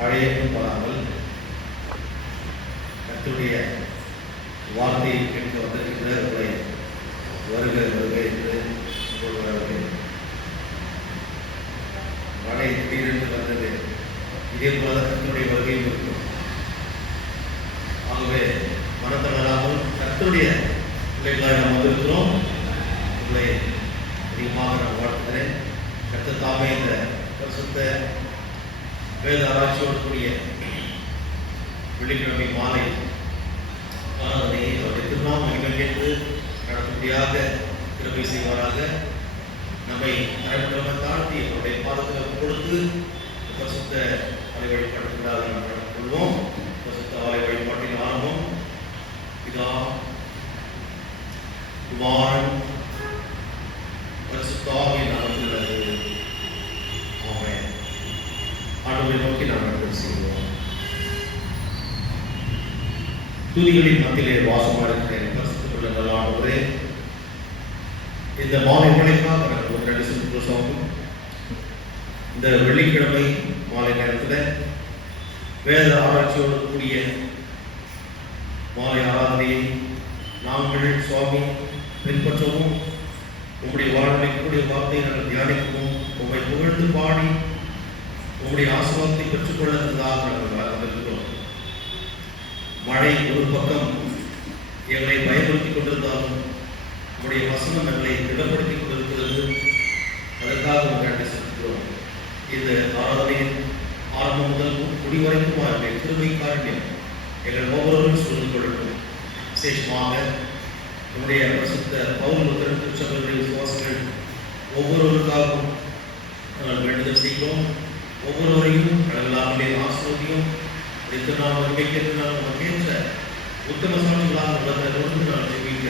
மழையும் வராமல் கர்த்தருடைய வார்த்தையை கேட்க வந்திருக்கிற உங்களை வருக வருக என்று சொல்கிறார்கள். மழை திடீரென்று வந்தது. இதே போல கர்த்தருடைய வருகையும் இருக்கும். ஆகவே மனத்தை வராமல் கர்த்தருடைய பிள்ளைகளாக நாம் வந்திருக்கிறோம். உங்களை அதிகமாக நான் வாழ்த்துகிறேன். கர்த்தர் தாமே இந்த பரிசுத்த வேத ஆராய்ச்சியோடு கூடிய வெள்ளிக்கிழமை மாலை ஆராதனையை அவருடைய திருநாம மகிமை கேட்டு நடத்தும்படியாக கிருபை செய்வாராக. நம்மை தரக்கிழமை தாழ்த்தி அவருடைய பாதத்தில் கொடுத்து பரிசுத்த ஆலை வழிபாட்டுக்காக நாம் நடந்து கொள்வோம். பரிசுத்த ஆலை வழிபாட்டின் ஆரம்பம் பிதா குமாரன் பரிசுத்த ஆவியின் நாமத்தில் ஆமென். ஆண்டவரை நோக்கி நாம் நடந்து செய்வோம். துதிகளின் மத்தியிலே வாசமாக இருக்கிற பரிசுத்தமுள்ள நல்ல ஆண்டவரே, இந்த மாலை வேளைக்காக எனக்கு ஒரு 2 சந்தோஷம். இந்த வெள்ளிக்கிழமை மாலை நேரத்தில் வேத ஆராய்ச்சியோடு கூடிய மாலை ஆராதனையை நாங்கள் சுவாமி பின்பற்றவும், உங்களுடைய வாழ்க்கைக்குரிய வார்த்தையை நாங்கள் தியானிக்கவும், உங்களை புகழ்ந்து பாடி உங்களுடைய ஆசீர்வாதத்தை பெற்றுக்கொள்ளதாக நாங்கள் வந்திருக்கிறோம். மழை ஒரு பக்கம் எங்களை பயமுறுத்திக் கொண்டிருந்தாலும் உங்களுடைய வசனம் எங்களை திடப்படுத்திக் கொண்டிருக்கிறது. அதற்காக உங்களை செலுத்துகிறோம். இந்த ஆராதனையின் ஆரம்பம் முதல் முடிவரைக்கும் அவருடைய திருமை காரியம் எங்கள் ஒவ்வொருவரும் சொல்லிக் கொள்ளட்டும். விசேஷமாக நம்முடைய பிரசித்த பவுல் திருச்சபையுடைய விசுவாசிகள் ஒவ்வொருவருக்காகவும் நாங்கள் வேண்டுதல் செய்கிறோம். ஒவ்வொருவரையும் கடவுளாமலே ஆசிர்வதியும் நாம் நமக்கேற்ற உத்தம சாட்சிகளாக உலகத்தை தொடர்ந்து நான் ஜெபிக்க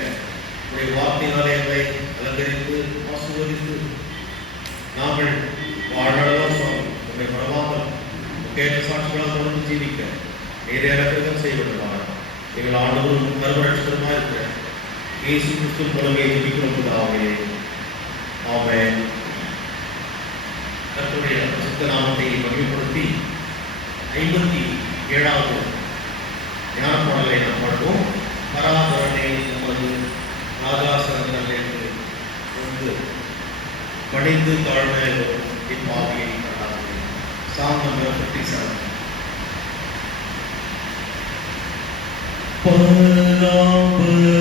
உடைய வார்த்தையினாலே எங்களை அலங்கரித்து ஆசீர்வதித்து நாங்கள் வாழ்நாளெல்லாம் சுவாமி உங்களை மறவாமல் கேட்ட சாட்சிகளாக தொடர்ந்து ஜீவிக்க நேரடியாக செய்யப்பட்டவார் எங்கள் ஆண்டவரும் கருவரட்சகருமாக இருக்கிற இயேசு கிறிஸ்து மூலமே ஜெபிக்கிறோம். ஆமென். கர்த்தருடைய பரிசுத்த நாமத்தை மகிமைப்படுத்தி 57வது ஞான பாடலை நாம் பாடுவோம். பராபரனே நமது ராஜாசனங்கள் என்று கொண்டு பணிந்து தாழ்மையோர் இப்பாவியை கண்டார்கள். Song number 57. பராபரனே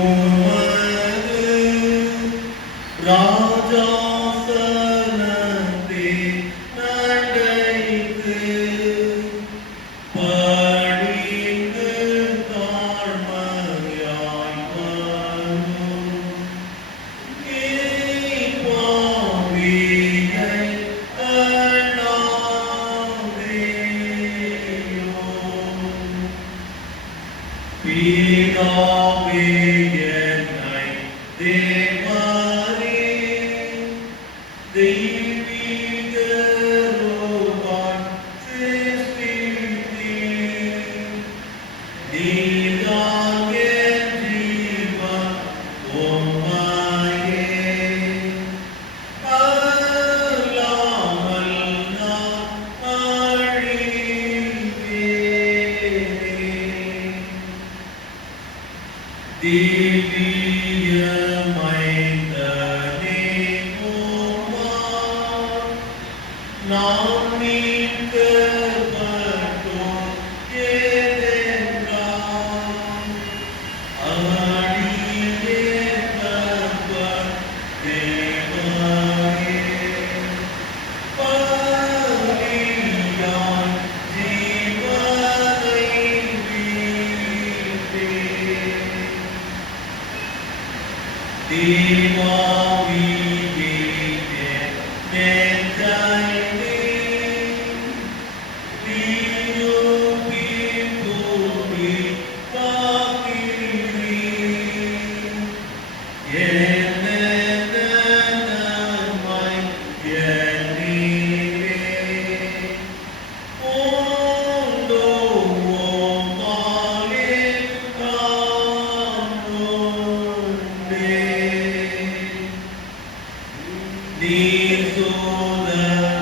உமது ராஜா நீர் சோதனையில்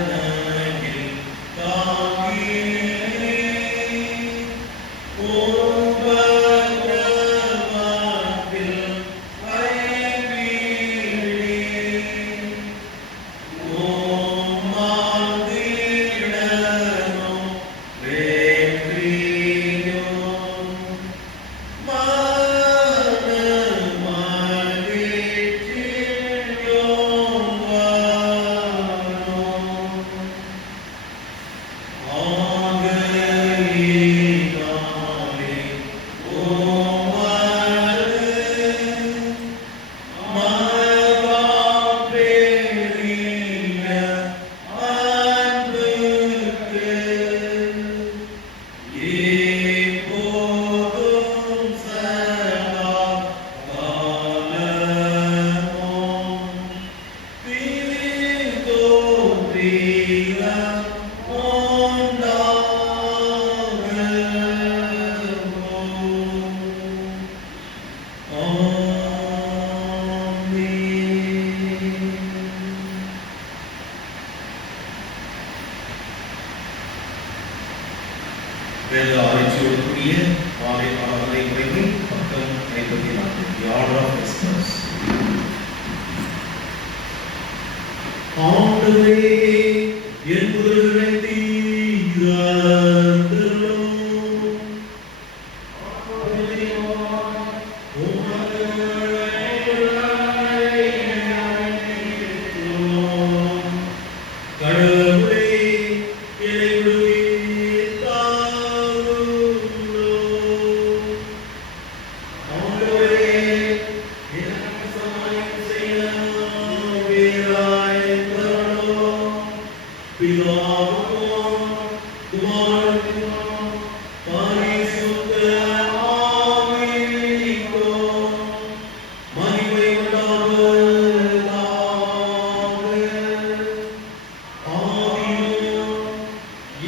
வேத ஆராய்ச்சியோடு கூடிய மாலை காலநிலை முறைமை பக்கம் 54. The Order of Whispers. ஆண்டவரே என் உதடுகளை தீராதருளும். கடவுளே என்னை விடுவித்தாருளும். ஆண்டவரே எனக்கு சகாயம் செய்ய வீராய் தருளும். பிதாவுக்கும் குமாரனுக்கும் பரிசுத்த ஆவிக்கும் மகிமை உண்டாவதாக. ஆதியிலும்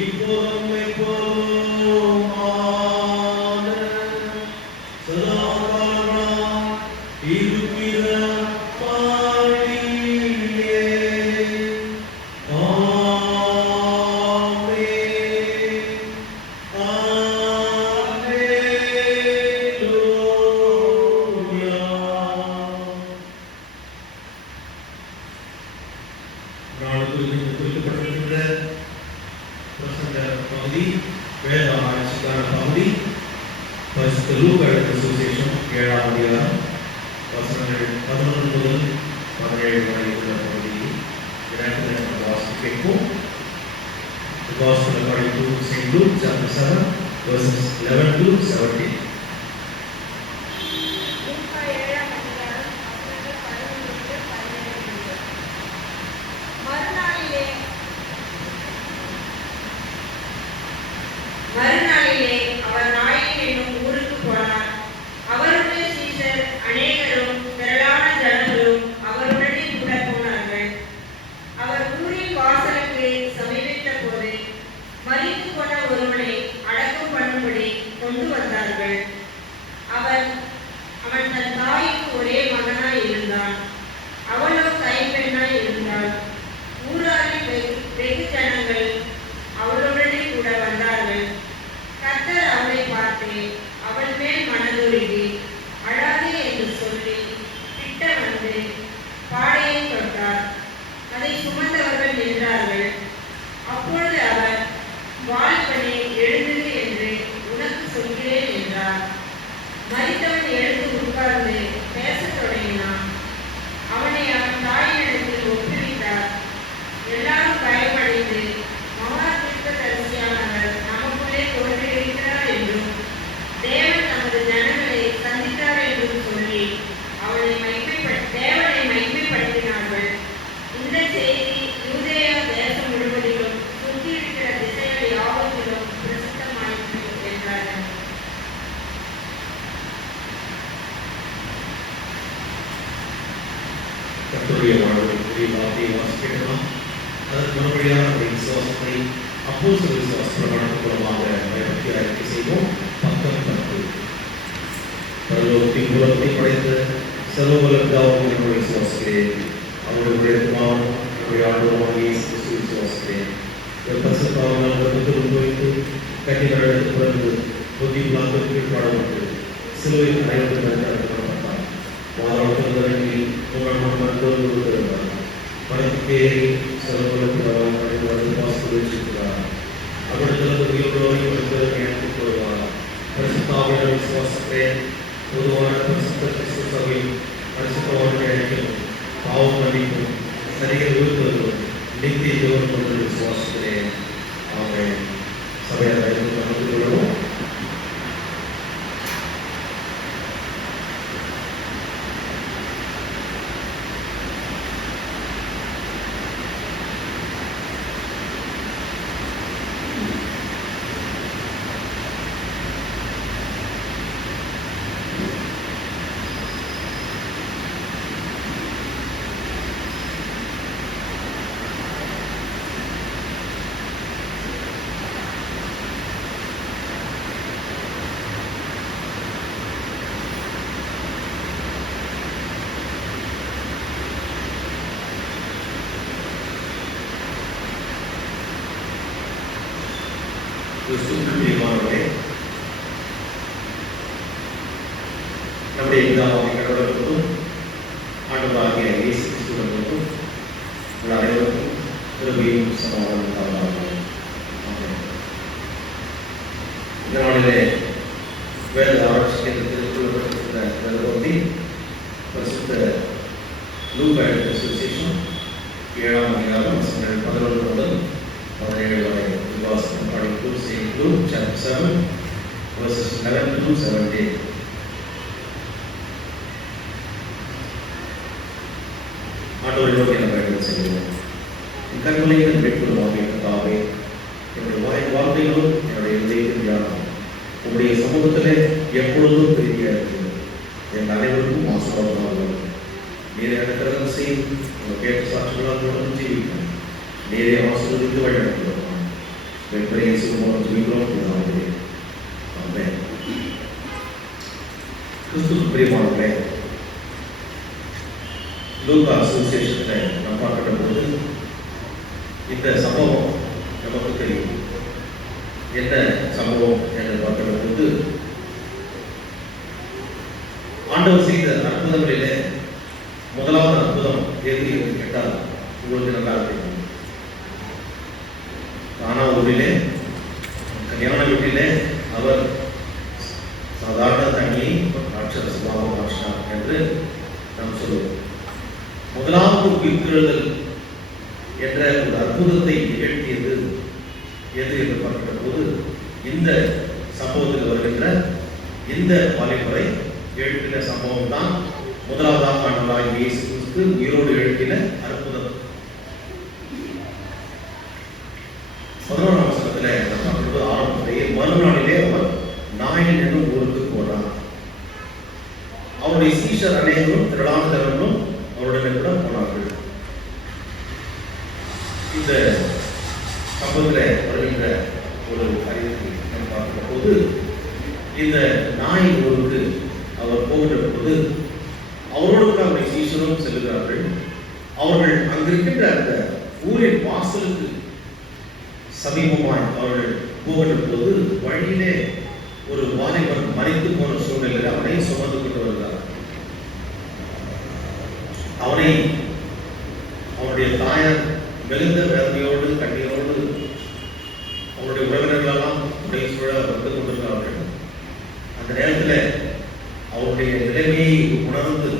இப்போதும் எப்போதுமான சதா காலங்களாய் இருக்கிற பணியே. குறிக்கப்பட்டிருக்கின்ற பிரசங்க பகுதி வேத ஆராய்ச்சிக்கான பகுதி பரிசுத்த லூக்கா எழுதின சுவிசேஷம் 7ஆம் அதிகாரம் வசனங்கள் 11 முதல் 17 வரை உள்ள பகுதியை இரண்டு வாசிக்க கேட்போம். The Gospel according to St. Luke chapter 7 verses 11 to 17. மறுநாளிலே அவர் நாயின் என்னும் ஊருக்கு போனார். அவருடைய சீஷர் அநேகரும் திரளான ஜனங்களும் அவருடனே கூட போனார்கள். அவர் ஊரின் வாசலுக்கு சமீபித்த போது மரித்து போன ஒருவனை அடக்கம் பண்ணும்படி கொண்டு வந்தார்கள். அவன் தன் தாய்க்கு ஒரே மகனாய் இருந்தான். அவளோ கைப்பெண்ணாய் இருந்தாள். ஊராரில் வெகு ஜனங்கள் அவளுடனே கூட வந்தார்கள். கர்த்தர் அவளை பார்த்து அவள் மேல் மனதுருகி அழாதே என்று சொல்லி கிட்ட வந்து பாடையை தொட்டார். அதை சுமந்தவர்கள் நின்றார்கள். அப்பொழுது அவர், வாலிபனே எழுந்திரு என்று உனக்கு சொல்கிறேன் என்றார். மரித்தவன் எழுந்து உட்கார்ந்து பேசத் தொடங்கினான். அவனை அவன் தாயினிடத்தில் ஒப்புவித்தார். எல்லாரும் பயமடைந்து, மகா தீர்க்கதரிசியானவர் நமக்குள்ளே தோன்றியிருக்கிறார் என்றும் தேவன் நமது ஜனங்களை சந்தித்தார் என்றும் சொல்லி தேவனை மகிமைப்படுத்தினார்கள். இந்த செய்தி யூதேயா தேசம் முழுவதிலும் சுற்றியிருக்கிற திசைகள் யாவற்றிலும் பிரசித்தமாயிற்று என்றார்கள். கர்த்தருடைய வாழ்வுக்குரிய வார்த்தையை வாசிக்கலாம். அதற்கு மறுபடியாக நம்முடைய விசுவாசத்தை அப்போஸ்தல விசுவாச பிரமாணத்தின் மூலமாக பயன்படுத்தி அறிக்கை செய்வோம். பக்கம் 10. பரலோகத்தின் உலகத்தை படைத்த சர்வவல்ல பிதாவாகிய என்னுடைய விசுவாசிக்கிறேன். அவருடைய குமாரனும் நம்முடைய ஆண்டவருமாகிய இயேசு கிறிஸ்துவை விசுவாசிக்கிறேன். பரிசுத்த ஆவியானவர் கர்த்தர் உருவகித்து கன்னிகையிடமிருந்து பிறந்து பொன்னியின் பிலாத்துவுக்கு கீழ்ப்படிந்து சிலுவையில் அறையப்பட்டார். மாதாவுக்கு இறங்கி 3ஆம் நாள் மருத்துவர் கொடுத்திருந்தார். மரத்துக்கேறி செலவுகளுக்கு வாசித்திருக்கிறார். அவரிடத்திலிருந்து உயிரோடு எனக்கு கொள்வார். பரிசுத்தாவியான விசுவாசத்தை பொதுவான பரிசுத்த கிறிஸ்து சபை பரிசுத்தவான்களை அழைக்கும் பாவம் மன்னிக்கும் சரீர உறுப்புகளும் நித்திய ஜீவன் கொண்டு விசுவாசத்திலே அவரை சபையார் அழைத்து நடந்து கொள்வோம். கிறிஸ்துவிற்குரியவர்களே, நம்முடைய பிதாவாகிய கடவுளுக்கும் ஆண்டவராகிய இயேசு கிறிஸ்துவிற்கும் உங்கள் அனைவருக்கும் கிருபையும் சமாதானமும் உண்டாவதாக. ஆமென். இந்த நாளிலே வேத ஆராய்ச்சி கேந்திரத்தில் வேதபக்தி பரிசுத்த லூக்கா எழுதிய சுவிசேஷம் 7ஆம் அதிகாரம் வசனங்கள் 11 முதல் 17 வரை வாசிக்கும். Luke chapter 7 verses 11 to 17. ஆண்டவரை நோக்கி நம்ம வேண்டுதல் செய்வோம். கண்மலையின் மேற்கொள்ளுவாக கர்த்தாவே, என்னுடைய வார்த்தைகளும் என்னுடைய இதயத்தின் தியானம் உங்களுடைய சமூகத்திலே எப்பொழுதும் பெரிய எங்கள் அனைவருக்கும் ஆசீர்வாதமாக நீரை அனுக்கிரகம் செய்யும். உங்கள் கேட்ட சாட்சிகளால் தொடர்ந்து ஜீவிக்கும். நீரை ஆசீர்வதித்து வழிநடத்துகிறோம். வெப்பரையை சுகமாக ஜீவிக்கிறோம். ஆமென். கிறிஸ்துவுக்கு பிரியமானவர்களே, லூக்கா சுவிசேஷத்தை நாம் பார்க்கிற போது இந்த சம்பவம் நமக்கு தெரியும். என்ன சம்பவம் என்று பார்க்கிற போது, ஆண்டவர் செய்த அற்புதங்களிலே முதலாவது அற்புதம் எது என்று கேட்டால் உங்களுக்கு நன்றாக தெரியும். கானா ஊரிலே கல்யாண வீட்டிலே அவர் சாதாரண தண்ணியை ராட்சசமாக மாற்றினார் என்று நாம் சொல்லுவோம். முதலாவது உயிர்த்தெழுதல் என்ற ஒரு அற்புதத்தை நிகழ்த்தியது எது என்று பார்க்கிற போது, இந்த சம்பவத்தில் வருகின்ற இந்த வாலிபரை எழுப்பின சம்பவம் தான் முதலாவதாக ஆண்டவராகிய இயேசு கிறிஸ்து உயிரோடு எழுப்பின அற்புதம். 11ஆம் வசனத்திலே பார்க்கும்போது ஆரம்பத்திலேயே மறுநாளிலே அவர் நாயின் என்னும் ஊருக்கு போனார். அவருடைய சீஷர் அனைவரும் திரளானவர்களும் அவருடன் கூட போனார்கள். இந்த சம்பவத்தில் வருகின்ற ஒரு அறிவிப்பை நாம் பார்க்கிற போது, இந்த நாய் ஊருக்கு அவர் போகின்ற போது அவரோடு கூட அவருடைய சீஷரும் செல்லுகிறார்கள். அவர்கள் அங்கிருக்கின்ற அந்த ஊரின் வாசலுக்கு சமீபமாய் அவர்கள் போகின்ற போது வழியிலே ஒரு வாலிபன் மறித்து போன சூழ்நிலையில் அவனை சுமந்து கொண்டு வருகிறார். அவனை அவனுடைய தாயார் மிகுந்த வேதனையோடு கண்ணீரோடு அவருடைய உறவினர்களெல்லாம் உடைய சூழ வந்து கொண்டிருக்கிறார்கள். அந்த நேரத்தில் அவருடைய நிலைமையை உணர்ந்து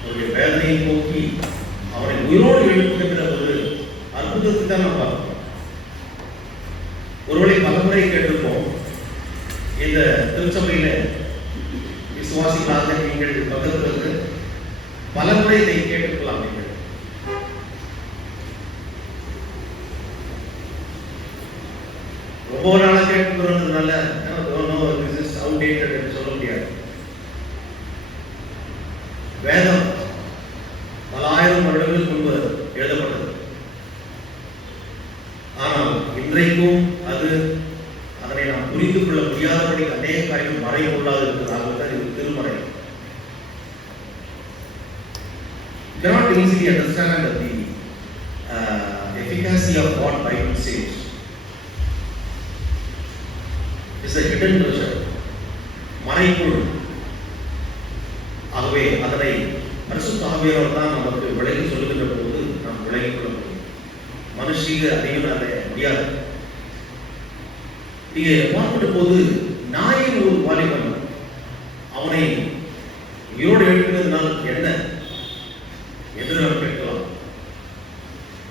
அவருடைய வேதனையை போக்கி அவனை உயிரோடு எழுப்புகின்ற ஒரு அற்புதத்தை தான் நாம் பார்க்கிறோம். ஒருவேளை பலமுறை கேட்டிருப்போம், இந்த திருச்சபையில விசுவாசிகளாக நீங்கள் பக்கத்திலிருந்து பலமுறை இதை கேட்டிருக்கலாம். நீங்கள் ஒவ்வொரு நாளாக கேட்டுக்கிறதுனால அவுடேட்டட் என்று சொல்ல முடியாது. வேதம் பல ஆயிரம் வருடங்களுக்கு முன்பு எழுதப்பட்டது. ஆனால் இன்றைக்கும் அதனை நாம் புரிந்து கொள்ள முடியாதபடி அநேக காரியங்கள் மறைமுள்ளாது இருக்கிறதாக தான் இது திருமறை. You cannot easily understand the efficacy of what Bible says. It's a hidden treasure. மறைபொருள். ஆகவே அதனை பரிசுத்த ஆவியானவர் தான் நமக்கு விளக்கி சொல்லுகின்ற போது நாம் விளங்கிக் கொள்ள முடியும். மனுஷீக அறிவினால முடியாது. நீங்க பார்க்கிற போது நாயின் ஒரு வாலிபன் அவனை உயிரோடு எழுப்பினதுனால் என்ன என்று நாம் கேட்கலாம்.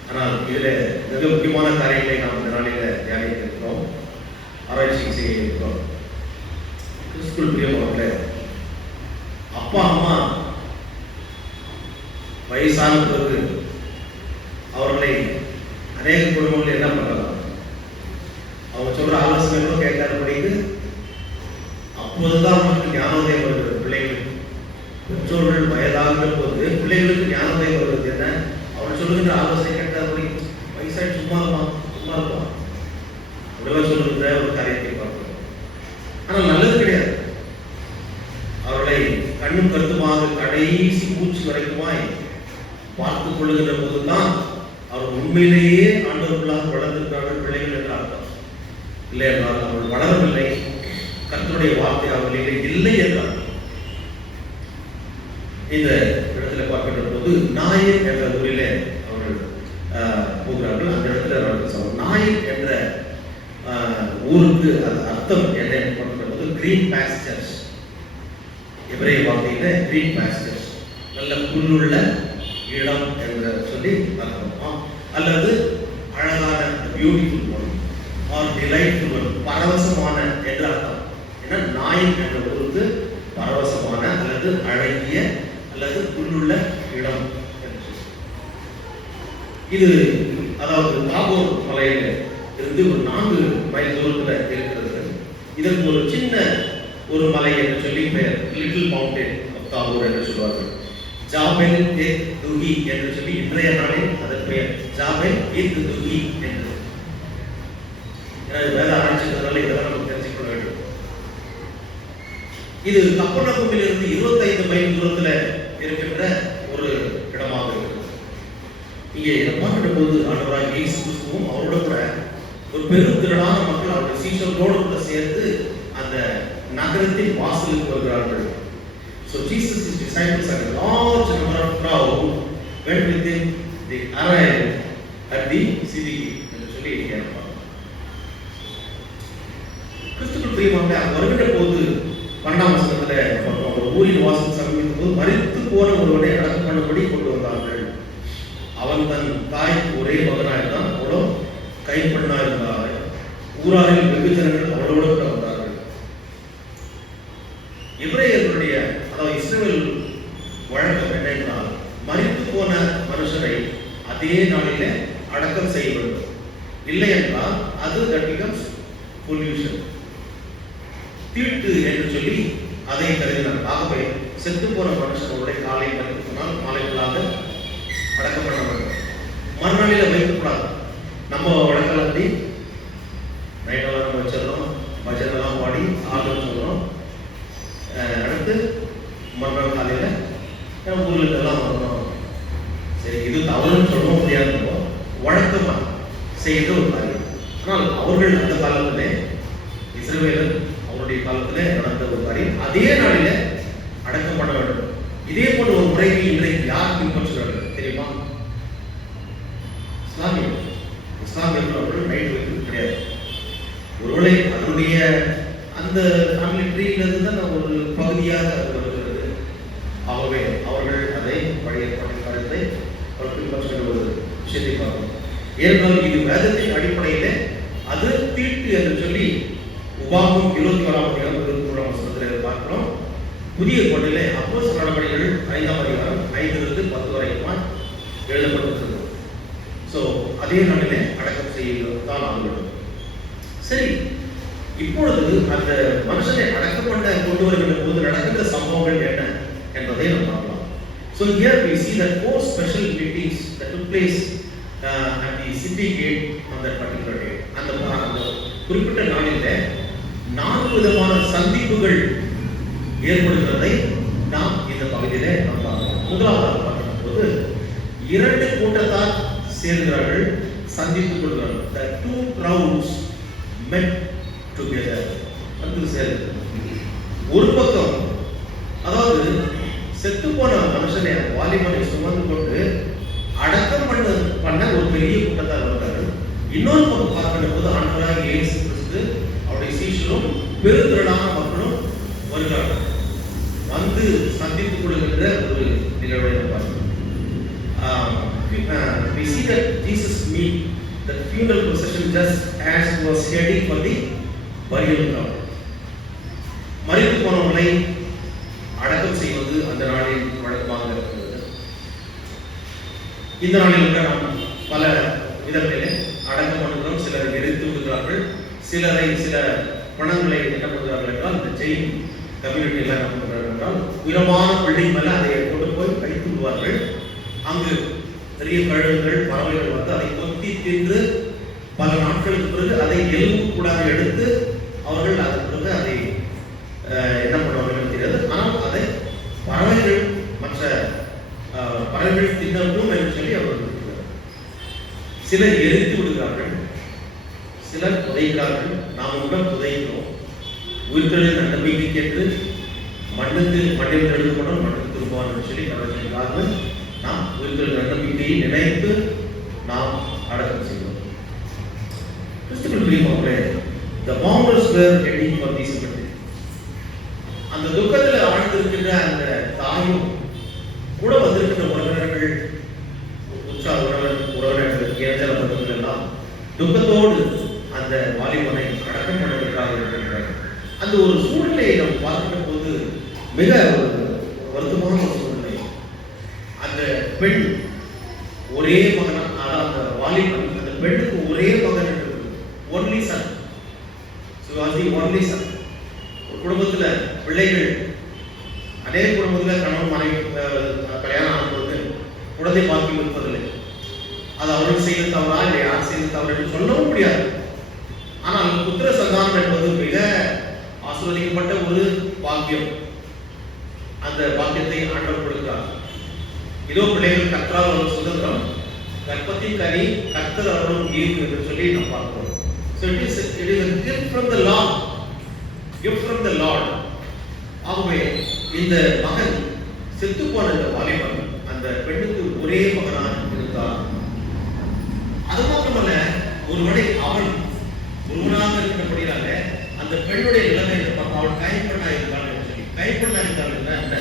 ஆனால் இதில் மிக முக்கியமான காரியங்களை நாம் இந்த நாளில் தியானிக்க இருக்கிறோம், ஆராய்ச்சி செய்ய இருக்கிறோம். கிறிஸ்துவுக்குள் பிரியமானவர்களே, அப்பா அம்மா வயசான பிறகு அவர்களை அநேக குடும்பங்கள் என்ன பண்ணலாம், அவங்க சொல்ற ஆலோசனைகளும் கேட்காதபடிக்கு அப்போதுதான் அவங்களுக்கு ஞானோதயம் வருகிறது. பிள்ளைகளுக்கு பெற்றோர்கள் வயதாகிற போது பிள்ளைகளுக்கு ஞானோதயம் வருவது என்ன, அவர் சொல்லுகின்ற ஆலோசனை கேட்காதபடி வயசாகி சும்மா இருப்பான் அப்படிலாம் சொல்லுகின்ற ஒரு காரியத்தை பார்க்கிறோம். ஆனால் நல்லது கிடையாது. அவர்களை கண்ணும் கருத்துமாக கடைசி மூச்சு வரைக்குமாய் பார்த்துக் கொள்ளுகின்ற போதுதான் அவர் உண்மையிலேயே ஆண்டவர்களாக வளர்ந்திருக்கிறார்கள் பிள்ளைகள் என்று அர்த்தம். இல்லை என்றால் அவர்கள் வளரவில்லை, கர்த்தருடைய வார்த்தை அவர்களிலே இல்லை என்றார்கள். இந்த இடத்துல பார்க்கின்ற போது நாயின் என்ற ஊரிலே அவர்கள் போகிறார்கள். அந்த இடத்துல நாயின் என்ற ஊருக்கு அது அர்த்தம் என்ன பார்க்கின்ற போது கிரீன் பாஸ்டர்ஸ், எபிரேய வார்த்தையில கிரீன் பாஸ்டர்ஸ், நல்ல புல்லுள்ள இடம் என்று சொல்லி அர்த்தம், அல்லது அழகான beautiful one or delightful one, பரவசமான என்று அர்த்தம். ஏன்னா நாயின் என்ற ஊருக்கு பரவசமான அல்லது அழகிய அல்லது புல்லுள்ள இடம் என்று சொல்லி. இது அதாவது தாபோர் மலையில இருந்து ஒரு 4 மைல் தூரத்தில் இருக்கிறது. இதற்கு ஒரு சின்ன ஒரு மலை என்று சொல்லி பெயர், லிட்டில் மவுண்டன் ஆஃப் தாபோர் என்று சொல்வார்கள். ஜாபெல் எத் துகி என்று சொல்லி இன்றைய நாளில் அதன் பெயர் ஜாபெல் எத் துகி என்று. வேத ஆராய்ச்சிக்கிறதுனால இதெல்லாம் நமக்கு தெரிஞ்சுக்கொள்ள வேண்டும். இது கப்பர்நகூமில் இருந்து 25 மைல் தூரத்தில் இருக்கின்ற ஒரு இடமாக இருக்கிறது. இங்கே பார்க்கின்ற போது ஆண்டவராகிய இயேசு கிறிஸ்துவும் அவரோட கூட ஒரு பெரும் திரளான மக்கள் அவருடைய சீஷர்களோடு கூட சேர்த்து அந்த நகரத்தின் வாசலுக்கு வருகிறார்கள். So Jesus' disciples and a large number of crowd went with him. They arrived at the city என்று சொல்லி கேட்பாங்க. கிறிஸ்துவுக்குள் பிரியமானவர்களே, அங்கு வருகின்ற போது 12ஆம் வசனத்தில் ஒரு ஊரின் வாசல் சமீபித்த போது மரித்து போன ஒருவனை அடக்கம் பண்ணும்படி கொண்டு வந்தார்கள். அவன் தன் தாய்க்கு ஒரே மகனாயிருந்தான், அவளோ கைப்பெண்ணாயிருந்தார். ஊராரில் வெகு ஜனங்கள் அவளோடு கூட வந்தார்கள். எபிரேயர்களுடைய அதாவது இஸ்ரவேல் வழக்கம் என்னென்றால், மரித்து போன மனுஷரை அதே நாளிலே அடக்கம் செய்ய வேண்டும். இல்லை என்றால் அது தட் பிகம்ஸ் பொல்யூஷன், தீட்டு என்று சொல்லி அதை கருதினார். ஆகவே செத்து போன மனுஷனுடைய காலை மறித்து போனால் மாலைகளாக அடக்கம் பண்ண வேண்டும். மறுநாளில வைக்கக்கூடாது. நம்ம வழக்கலாத்தி நைட்டெல்லாம் நம்ம வச்சிடறோம், பஜனெல்லாம் பாடி ஆளுன்னு சொல்கிறோம். அடுத்து மறுநாள் காலையில் ஊர்களுக்கெல்லாம் வரணும். சரி, இது தவறுன்னு சொல்ல முடியாது, வழக்கமாக செய்கிற ஒரு காரியம். ஆனால் அவர்கள் அந்த காலத்திலே, இஸ்ரவேலர் அவருடைய காலத்திலே நடந்த ஒரு காரியம், அதே நாளில அடக்கம் பண்ண வேண்டும். இதே போன்ற ஒரு முறையை இன்றைக்கு யார் பின்பற்றுகிறார்கள் தெரியுமா? இஸ்லாமியர்கள் அவர்கள் நைட் வைக்கிறது கிடையாது. ஒருவேளை அதனுடைய அந்த ஃபேமிலி ட்ரீயிலிருந்து தான் ஒரு பகுதியாக அது வருகிறது. ஆகவே அவர்கள் அதை பழைய காலத்தை அவர் பின்பற்றுகிற ஒரு விஷயத்தை பார்க்கணும். ஏனென்றால் இது வேதத்தின் அடிப்படையில் அது தீட்டு என்று சொல்லி உபாகம் 21ஆம் அதிகாரம் 23ஆம் வசனத்தில் பார்க்கிறோம். புதிய கோட்டையிலே அப்போஸ்தலர் நடபடிகள் 5ஆம் அதிகாரம் 5 to 10 வரைக்கும் எழுதப்பட்டிருக்கிறது. ஸோ அதே நாளிலே அடக்கம் செய்யத்தான் ஆகும். சரி, இப்பொழுது அந்த மனுஷனை அடக்கம் பண்ண கொண்டு வருகின்ற போது நடக்கின்ற சம்பவங்கள் என்ன என்பதை நாம் பார்க்கலாம். So here we see that 4 special meetings that took place at the city gate on that particular day. அந்த குறிப்பிட்ட நாளில் 4 விதமான சந்திப்புகள் ஏற்படுகிறதை நாம் இந்த பகுதியிலே நாம் பார்க்கலாம். முதலாவதாக பார்க்கும்போது 2 கூட்டத்தார் சேர்கிறார்கள், சந்தித்துக் கொள்கிறார்கள். The 2 crowds met together. வந்து சேர்ந்து ஒரு பக்கம், அதாவது செத்து போன மனுஷனை வாலிபனை சுமந்து கொண்டு அடக்கம் பண்ண ஒரு பெரிய கூட்டத்தார் வருகிறார்கள். இன்னொரு பக்கம் பார்க்கின்ற போது ஆண்டவராகிய இயேசு கிறிஸ்து அவருடைய சீஷரும் பெருந்திரளான மக்களும் வருகிறார்கள். வந்து சந்தித்துக் கொள்கின்ற ஒரு நிகழ்வை பார்க்கிறோம். We see that Jesus meet the funeral procession just as he was heading for the burial ground. மரித்து போனவர்களை அடக்கம் செய்வது அந்த நாளில் வழக்கமாக இருக்கிறது. இந்த நாளில் கூட நாம் பல விதங்களிலே அடக்கம் பண்ணுகிறோம். சிலர் எரித்து விடுகிறார்கள், சிலரை சில பணங்களை என்ன பண்ணுகிறார்கள் என்றால் இந்த ஜெயின் கம்யூனிட்டியில் என்ன பண்ணுகிறார்கள் என்றால் உயரமான பில்டிங் மேலே அதை கொண்டு போய் வைத்து விடுவார்கள். அங்கு பெரிய கழுகுகள் பறவைகள் வந்து அதை கொத்தி தின்று பல நாட்களுக்கு பிறகு அதை எலும்பு கூடாக எடுத்து அவர்கள் அதற்கு பிறகு அதை என்ன பண்ணுவார்கள் தெரியாது. ஆனால் அதை பறவைகள் மற்ற பறவைகள் தின்னவும் என்று சொல்லி அவர்கள் சிலர் எரித்து விடுகிறார்கள், சிலர் புதைக்கிறார்கள், நாம் உடன் புதைக்கிறோம். உயிர்த்தெழுந்த நம்பிக்கை என்று மண்ணில் எழுதப்படும் மண்ணுக்கு திரும்புவார் சொல்லி நடக்கிறாங்க. நாம் உயிர்த்தெழுந்த நம்பிக்கையை நினைத்து நாம் அடக்கம் செய்வோம். கிறிஸ்துவின் பிரியமானவர்களே, the mourners were heading for the cemetery. அந்த துக்கத்தில் ஆழ்ந்திருக்கின்ற அந்த தாயும் கூட வந்திருக்கிற உறவினர்கள், உற்சாக உறவினர்கள், ஏஞ்சல் வந்தவர்கள் எல்லாம் துக்கத்தோடு அந்த வாலிபனை அடக்கம் பண்ணுவதற்காக இருக்கின்றார்கள். அந்த ஒரு சூழ்நிலையை நாம் பார்க்கின்ற போது மிக வருத்தமான ஒரு சூழ்நிலை. அந்த பெண் ஒரே மகன், அந்த வாலிபன் அந்த பெண்ணுக்கு ஒரே மகன் என்று only son. Sivaji only son. ஒரு குடும்பத்துல பிள்ளைகள், அதே குடும்பத்துல கணவன் மனைவி கல்யாணம் ஆகும்போது குழந்தை பாக்கியம் இருப்பதில்லை. அது அவர்கள் செய்த தவறா இல்லை யார் செய்த தவறு என்று சொல்லவும் முடியாது. ஆனால் புத்திர சந்தானம் என்பது மிக ஆசீர்வதிக்கப்பட்ட ஒரு பாக்கியம். அந்த பாக்கியத்தை ஆண்டவர் கொடுக்கிறார். இதோ பிள்ளைகள் கர்த்தரால் ஒரு சுதந்திரம், கர்ப்பத்தின் கனி கர்த்தர் அவரும் ஈர்ப்பு என்று சொல்லி நாம் பார்க்கிறோம். So it is a gift from the Lord. Gift from the Lord. ஆகவே இந்த மகன் செத்து போன இந்த வாலிபன் அந்த பெண்ணுக்கு ஒரே மகனாக இருந்தார். அது மட்டுமல்ல, ஒருவனை அவன் ஒருவனாக இருக்கிறபடினால அந்த பெண்ணுடைய நிலைமை அவள் கைப்பெண்ணா இருந்தாள் என்று சொல்லி. கைப்பெண்ணா இருந்தாள் என்ன?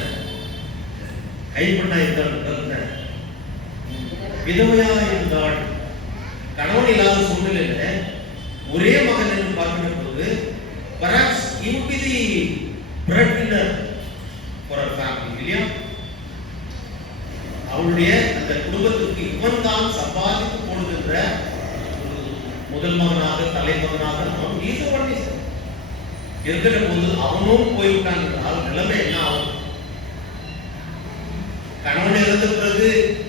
கைப்பெண்ணா இருந்தாள் என்ன? விதவையாக இருந்தாள். கணவன் இல்லாத சூழ்நிலையில ஒரே மகன் என்று பார்க்கின்ற போது perhaps he would be the breadwinner for a family, இல்லையா? அவளுடைய அந்த குடும்பத்திற்கு இவன் தான் சம்பாதித்து போடுகின்ற முதல் மகனாக தலைமகனாக அவன் இருக்கிற போது அவனும் போய்விட்டான் என்றால் நிலைமை என்ன ஆகும்? கணவன் இறந்த பிறகு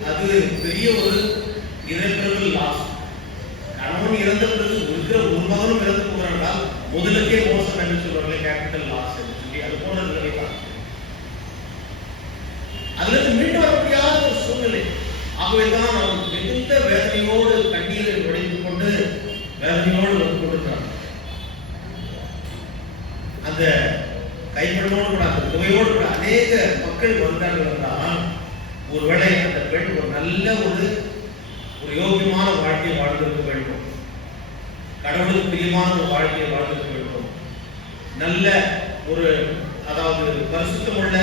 அது பெரிய ஒரு irreparable loss. கணவன் இறந்த பிறகு இருக்கிற ஒரு மகனும் இறந்து போகிறார்கள், முதலுக்கே மோசம் என்று சொல்வார்கள், கேபிட்டல் லாஸ் என்று சொல்லி. அது போன்ற நிலைமை தான். அதிலிருந்து மீண்டு வர முடியாத ஒரு சூழ்நிலை. ஆகவேதான் அவன் மிகுந்த வேதனையோடு கண்ணீரை உடைத்துக் கொண்டு வேதனையோடு வந்து கொடுக்கிறான். அந்த கைப்படனோடு கூட அந்த துவையோடு கூட அநேக மக்கள் வந்தார்கள் என்றால், ஒருவேளை அந்த பெண் ஒரு நல்ல ஒரு யோகியமான வாழ்க்கையை வாழ்ந்திருக்க வேண்டும், கடவுளுக்கு பிரியமான ஒரு வாழ்க்கையை வாழ்ந்திருக்க வேண்டும், நல்ல ஒரு அதாவது பரிசுத்தமுள்ள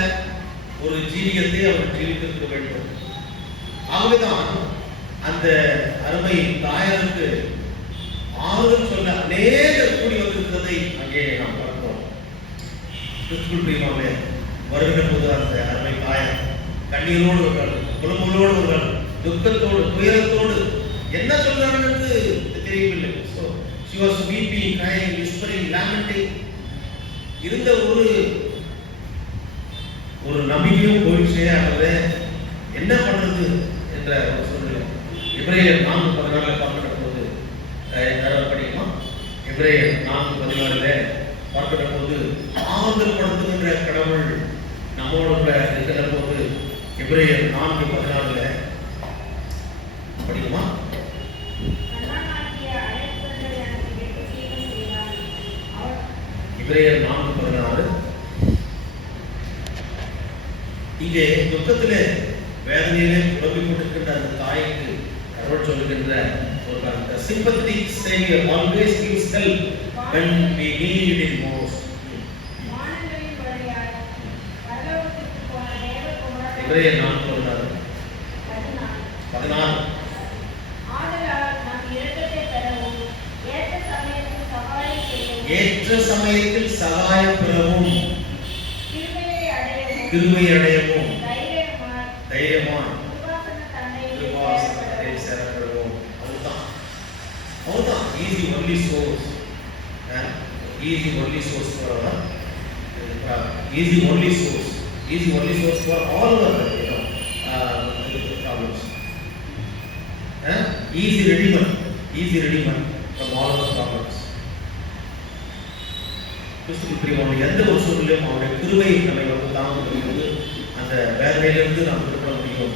ஒரு ஜீவியத்தை அவர் ஜீவித்திருக்க வேண்டும். ஆகவேதான் அந்த அருமை தாயாருக்கு ஆறுதல் சொல்ல அநேகர் கூடி வந்திருந்ததை அங்கே நாம் பார்க்கிறோம். கிறிஸ்துவுக்குள் பிரியமானவர்களே, வருகிற போது அந்த அருமை தாயார் கண்ணீரோடு வருவார்கள், குடும்பங்களோடு வருவார்கள், துக்கத்தோடு துயரத்தோடு என்ன சொல்றாங்க என்று தெரியவில்லை. So she was weeping, crying, whispering, lamenting. இருந்த ஒரு நம்பிக்கையும் போயிடுச்சே, அவரை என்ன பண்றது என்ற ஒரு சூழ்நிலை. எபிரேயர் 4:14 பார்க்கிற போது படிக்கலாம். எபிரேயர் 4:14 பார்க்கிற போது ஆறுதல் படுத்துகின்ற கடவுள் நம்மோடு இருக்கிற போது எபிரேயர் 4:14 படிக்குமா? எபிரேயர் 4:14 இங்கே துக்கத்திலே வேதனையிலே புலம்பிக் கொண்டிருக்கின்ற அந்த தாய்க்கு கடவுள் சொல்லுகின்ற ஒரு the sympathetic Savior always gives help when we need it most. எபிரேயர் 4:14 ஏற்ற சமயத்தில் சகாயம் பெறவும் கிருபை அடையவும் தைரியமாய் சேரப்படவும். அதுதான் easy only source for our easy only source for all our problems. Easy redeemer from all our problems. கிறிஸ்துவுக்குள் பிரியமானவர்களே, எந்த ஒரு சூழ்நிலையும் அவருடைய கிருபை நம்மை வந்து தாங்க முடியும்போது அந்த வேதனையிலிருந்து நாம் விடுபட முடியும்.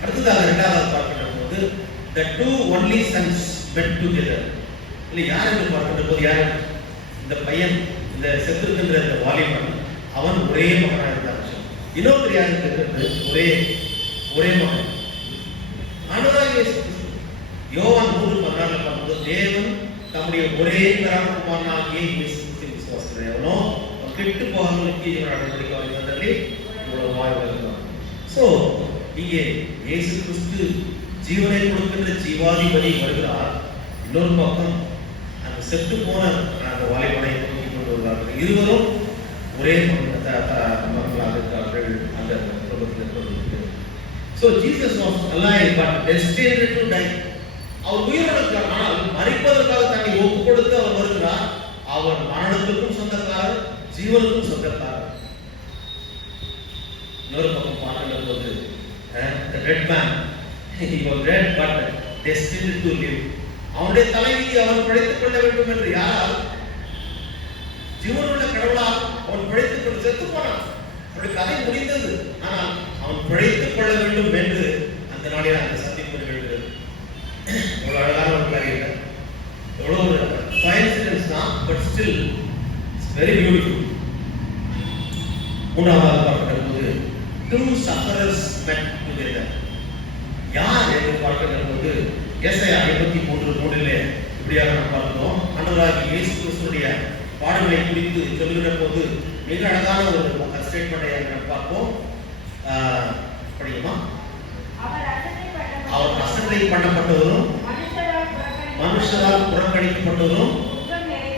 அடுத்ததாக இரண்டாவது பார்க்கின்ற போது the two only sons met together. இல்லை, யார் என்று பார்க்கின்ற போது யார்? இந்த பையன், இந்த செத்துருக்கின்ற இந்த வாலிபன், அவன் ஒரே மகனாக இருந்தான். இன்னொரு யாரு இருக்கிறது? ஒரே மகன். ஆண்டவராகிய இயேசு கிறிஸ்து யோவான் 3:16 பார்க்கும்போது, தேவன் தம்முடைய ஒரே பேரான குமாரனாகிய இயேசு கிறிஸ்துவை விசுவாசிக்கிற எவனோ அவன் கெட்டு போகாமலுக்கு இவன் படிக்க வந்ததிலே இவ்வளவு வாய்ப்பு இருக்கிறான். ஸோ இங்கே இயேசு கிறிஸ்து ஜீவனை கொடுக்கின்ற ஜீவாதிபதி வருகிறார். இன்னொரு பக்கம் அந்த செத்து போன அந்த வாலிபனை தூக்கி கொண்டு வருகிறார்கள். இருவரும் ஒரே மக்களாக இருக்கிறார்கள் அந்த குடும்பத்தில். So Jesus was alive but destined to die. அவர் உயிரோடு இருக்கிறார், ஆனால் மரிப்பதற்காக தன்னை ஒப்பு கொடுத்து அவர் வருகிறார். அவர் மரணத்துக்கும் சொந்தக்காரர், ஜீவனுக்கும் சொந்தக்காரர். இன்னொரு பக்கம் பார்க்கின்ற போது the dead man, he was dead but destined to live. அவனுடைய தலைவிதி அவன் பிழைத்துக் கொள்ள வேண்டும் என்று யாரால்? ஜீவனுள்ள கடவுளால் அவன் பிழைத்துக் கொண்டு செத்து போனான். அவனுடைய கதை முடிந்தது. ஆனால் அவன் பிழைத்துக் கொள்ள வேண்டும் என்று அந்த நாளில் அந்த சந்திப்பு நிகழ்கிறது. எவ்வளவு அழகான ஒரு காரியம், எவ்வளவு ஒரு கோஇன்சிடென்ஸ் தான், but still it's very beautiful. மூன்றாவது பார்க்கின்ற போது two sufferers met together. யார் என்று பார்க்கின்ற போது ஏசாயா 53:3 இப்படியாக நாம் பார்க்கிறோம். ஆண்டவராகிய இயேசு கிறிஸ்துவினுடைய பாடுகளை குறித்து சொல்லுகிற போது மிக அழகான ஒரு ஸ்டேட்மெண்டை நாம் பார்ப்போம். படிக்குமா? அவர் அசட்டை பண்ணப்பட்டவரும் மனுஷரால் புறக்கணிக்கப்பட்டவரும்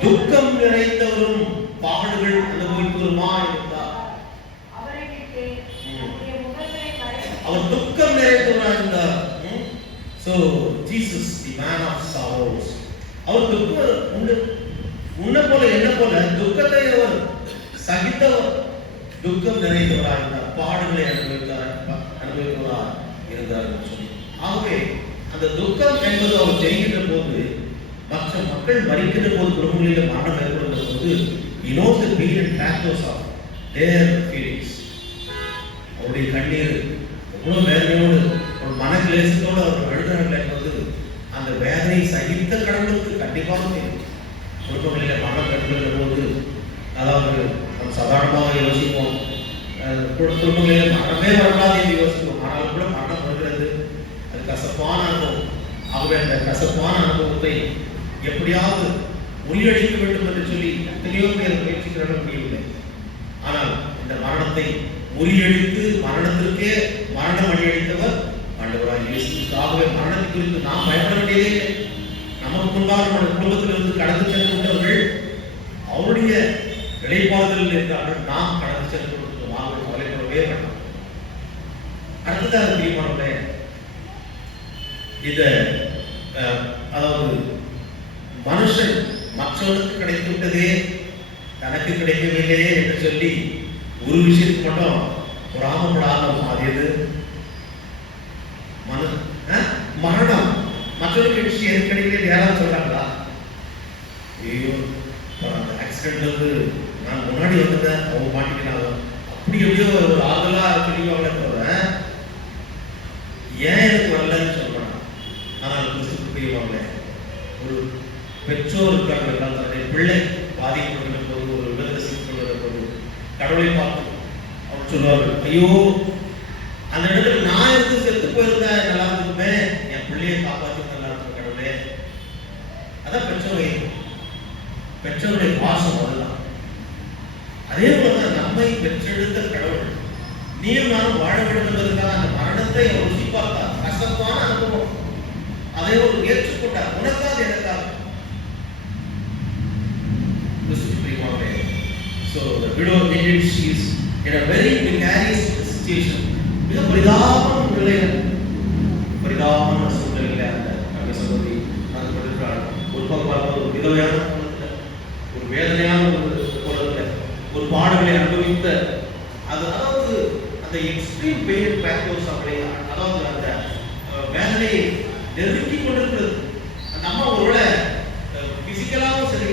துக்கம் நிறைந்தவரும் பாடுகள் அனுபவிப்பவருமா இருந்தார். அவர் துக்கம் நிறைந்தவராக இருந்தார். So Jesus, the man of sorrows, அவர் உன்னை போல என்ன போல துக்கத்தை அவர் சகித்தவர், துக்கம் நிறைந்தவராக இருந்தார், பாடுகளை அனுபவித்தவராக இருந்தார் என்று சொல்லி. ஆகவே அந்த துக்கம் என்பது அவர் ஜெயிக்கின்ற போது, மற்ற மக்கள் மறிக்கின்ற போது, குடும்பங்களில் மரணம் ஏற்படுகின்ற போது, he knows the pain and pathos of their feelings. அவருடைய கண்ணீர் எவ்வளவு வேதனையோடு ஒரு மனக்கிலேசத்தோடு அவர் அழுகிறார்கள் என்பது அந்த வேதனை சகித்த கடவுளுக்கு கண்டிப்பாக தெரியும். குடும்பங்களில் மரணம் ஏற்படுகின்ற போது, அதாவது நம்ம சாதாரணமாக யோசிப்போம், குடும்பங்களில் மரணமே வரக்கூடாது என்று யோசிப்போம். ஆனால் கூட மரணம் வருகிறது. அது கசப்பான அனுபவம். ஆகவே அந்த கசப்பான அனுபவத்தை எப்படியாவது முறியடிக்க வேண்டும் என்று சொல்லி எத்தனையோ பேர் முயற்சிக்கிறார்கள், முடியவில்லை. ஆனால் இந்த மரணத்தை முறியடித்து மரணத்திற்கே மரணம் அடியடித்தவர் ஆண்டவராகிய இயேசு கிறிஸ்து. ஆகவே மரணத்தை குறித்து நாம் பயப்பட வேண்டியதே இல்லை. நமக்கு முன்பாக நம்முடைய குடும்பத்திலிருந்து கடந்து சென்று விட்டவர்கள் அவருடைய இளைப்பாறுதலில் இருக்கிறார்கள். நாம் கடந்து சென்று கொடுத்து வாங்க கவலைப்படவே வேண்டாம். அடுத்ததாக பிரியமானவர்களே, இத அதாவது மனுஷன் மற்றவனுக்கு கிடைத்து விட்டதே தனக்கு கிடைக்கவில்லையே என்று சொல்லி ஒரு விஷயத்துக்கு மட்டும் பொறாமப்படாமல் மாறியது மரணம். மற்றவருக்கு விஷயம் எது கிடைக்கல யாராவது சொல்றாங்களா? ஐயோ அந்த ஆக்சிடென்ட் வந்து நான் முன்னாடி வந்தேன், அவங்க மாட்டிக்கினாங்க, அப்படி எப்படியோ ஒரு ஆறுதலா சொல்லிவாங்களே தவிர ஏன் எனக்கு வரலன்னு சொல்றாங்க. ஆனால் கிறிஸ்துக்கு புரியுவாங்களே, ஒரு பெற்றோர் இருக்காங்க, தன்னுடைய பிள்ளை பாதிக்கப்படுகிற போது, ஒரு விபத்தை சிக்கிக்கொள்கிற போது கடவுளை பார்த்து அவர் சொல்லுவார்கள், ஐயோ அந்த இடத்துல நான் இருந்து செத்து போயிருந்தேன் நல்லா இருக்குமே, என் பிள்ளையை காப்பாற்றி நல்லா இருக்கும் கடவுளே. அதான் பெற்றோருடைய பாசம். அதுதான். அதே போலதான் நம்மை பெற்றெடுத்த கடவுள் நீயும் நானும் வாழ வேண்டும் என்பதற்காக அந்த மரணத்தை அவர் ருசி பார்த்தார். கசப்பான அனுபவம், அதை அவர் ஏற்றுக்கொண்டார். உனக்காக எனக்காக. So the widow needed, she is in a very precarious situation. மிக பரிதாபமான சூழ்நிலையில் அந்த சகோதரி அது கொடுக்கிறாள். ஒரு பக்கம் பார்ப்பது ஒரு விதவையான ஒரு வேதனையான ஒரு பாடுகளை அனுபவித்த அது, அதாவது அந்த எக்ஸ்ட்ரீம் பெயின் பேத்தோஸ் அப்படி, அதாவது அந்த வேதனையை நெருக்கி கொண்டிருக்கிறது. அந்த அம்மா ஒருவேளை பிசிக்கலாகவும் சரி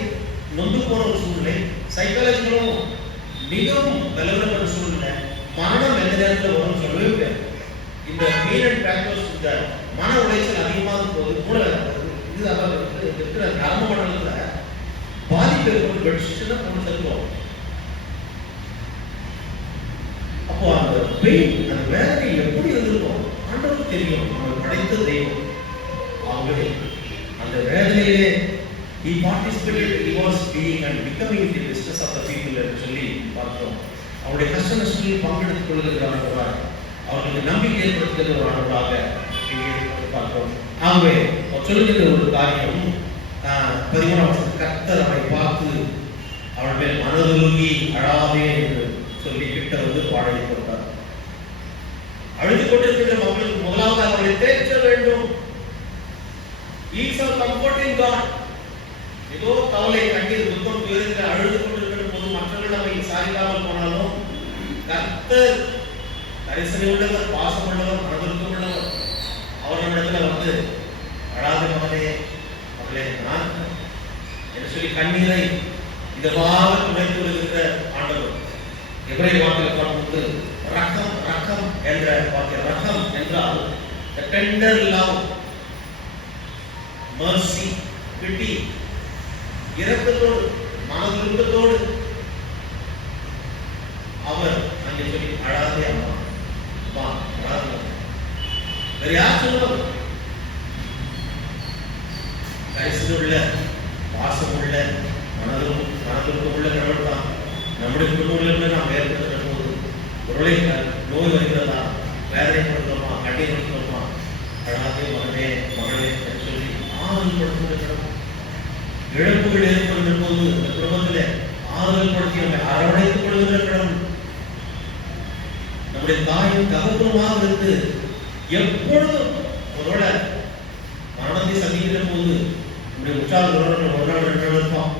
நொந்து போன ஒரு சூழ்நிலை, சைக்காலஜிக்கலும் மிகவும் பலவீனப்பட்ட சூழ்நிலை. மரணம் எந்த நேரத்தில் வரும்னு சொல்லவே முடியாது. இந்த பெயின் அண்ட் பேத்தோஸ், இந்த மன உளைச்சல் அதிகமாக போது மூளை இது இருக்கிற நரம்பு மண்டலத்தில் பாதிப்பு பேர் போட்டு பெட்ஷீட்ல போட்டு செத்துருவாங்க. அப்போ அந்த பெயின், அந்த வேதனை எப்படி இருந்திருக்கும் ஆண்டவருக்கு தெரியும். அவர் படைத்த தெய்வம். ஆகவே அந்த வேதனையிலே he participated, he was being and becoming the business of the people என்று சொல்லி பார்த்தோம். அவருடைய கஷ்ட நஷ்டங்களில் பங்கெடுத்துக் கொள்கிறவர்களாக, அவர்களுக்கு நம்பிக்கை ஏற்படுத்துகிறவர்களாக இங்கே பார்த்தோம். ஆகவே சொல்லுகிற ஒரு காரியம் 13 கர்த்தர் அவரை பார்த்து அவள் மேல் மனதுருகி அழாதே என்று சொல்லி கிட்ட வந்து பாடலை கொடுத்தார். அழுது கொண்டிருக்கிற மக்களுக்கு முதலாவது அவர்களை தேற்ற வேண்டும். He is a comforting God. ஏதோ கவலை, கண்ணீர், துக்கம், துயரத்தில் அழுது கொண்டிருக்கிற போது மற்றவர்கள் நம்மை சாரிக்காமல் போனாலும் கர்த்தர் கரிசனை உள்ளவர், பாசம் உள்ளவர், மனதிற்கும் உள்ளவர். அவர் நம்மிடத்துல வந்து அழாத மகளே, மகளே நான் என்று சொல்லி கண்ணீரை இதமாக துடைத்து விடுகிற ஆண்டவர். எபிரேய வார்த்தையில் பார்க்கும்போது ரக்கம், ரக்கம் என்ற வார்த்தை, ரக்கம் என்றால் the tender love, mercy, pity, இரக்கத்தோடு, மனதுருக்கத்தோடு அவர் அங்கே சொல்லி அழாதே அம்மா, அம்மா அழாதே. வேற யார் சொல்லுவாங்க? கரிசனுள்ள, பாசமுள்ள, மனதுருக்கமுள்ள கடவுள் தான். நம்முடைய குடும்பங்களில் நாம் வேறுபடுகிற போது ஒருவேளை நோய் வருகிறதா, வேதனைப்படுத்தோமா, கண்ணீர் படுத்தோமா, அழாதே மகனே, மகளே என்று சொல்லி ஆறுதல் படுத்துகிற கடவுள். இழப்புகள் ஏற்படுகிற போது இந்த குடும்பத்தில் ஆறுதல் படுத்தி நம்மை அரவணைத்துக் கொள்கிற கடவுள். நம்முடைய தாயும் தகப்பனுமாக இருந்து எப்பொழுதும் ஒருவேளை மரணத்தை சந்திக்கிற போது நம்முடைய உற்சாக உறவுகள் ஒரு நாள் 2 நாள் இருப்பான்,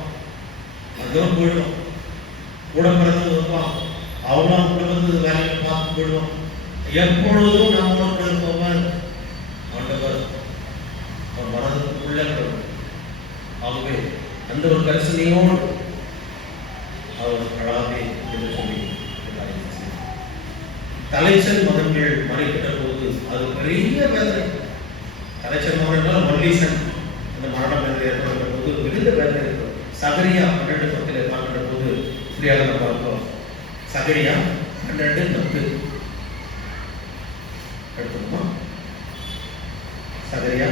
அதுவும் போயிடும். கூட பிறந்து இருப்பான், அவங்களும் கூட வந்து வேலையை பார்த்து போயிடுவோம். எப்பொழுதும் நம்மளோட கூட இருப்பவர் ஆண்டவர், அவர் மனதுக்கு உள்ள கடவுள். ஆகவே அந்த ஒரு கரிசனையோடு அவர் அழாதே என்று சொல்லி தலைச்சல் மகன்கள் மறைக்கிற போது அது பெரிய வேதனை. தலைச்சல் மகன் என்றால் மல்லீசன் அந்த மரணம் என்று ஏற்படுகிற போது மிகுந்த வேதனை இருக்கும். சகரியா 12:10 பார்க்கிற போது இப்படியாக நம்ம பார்க்கிறோம். சகரியா 12:10 எடுத்துக்கோமா. சகரியா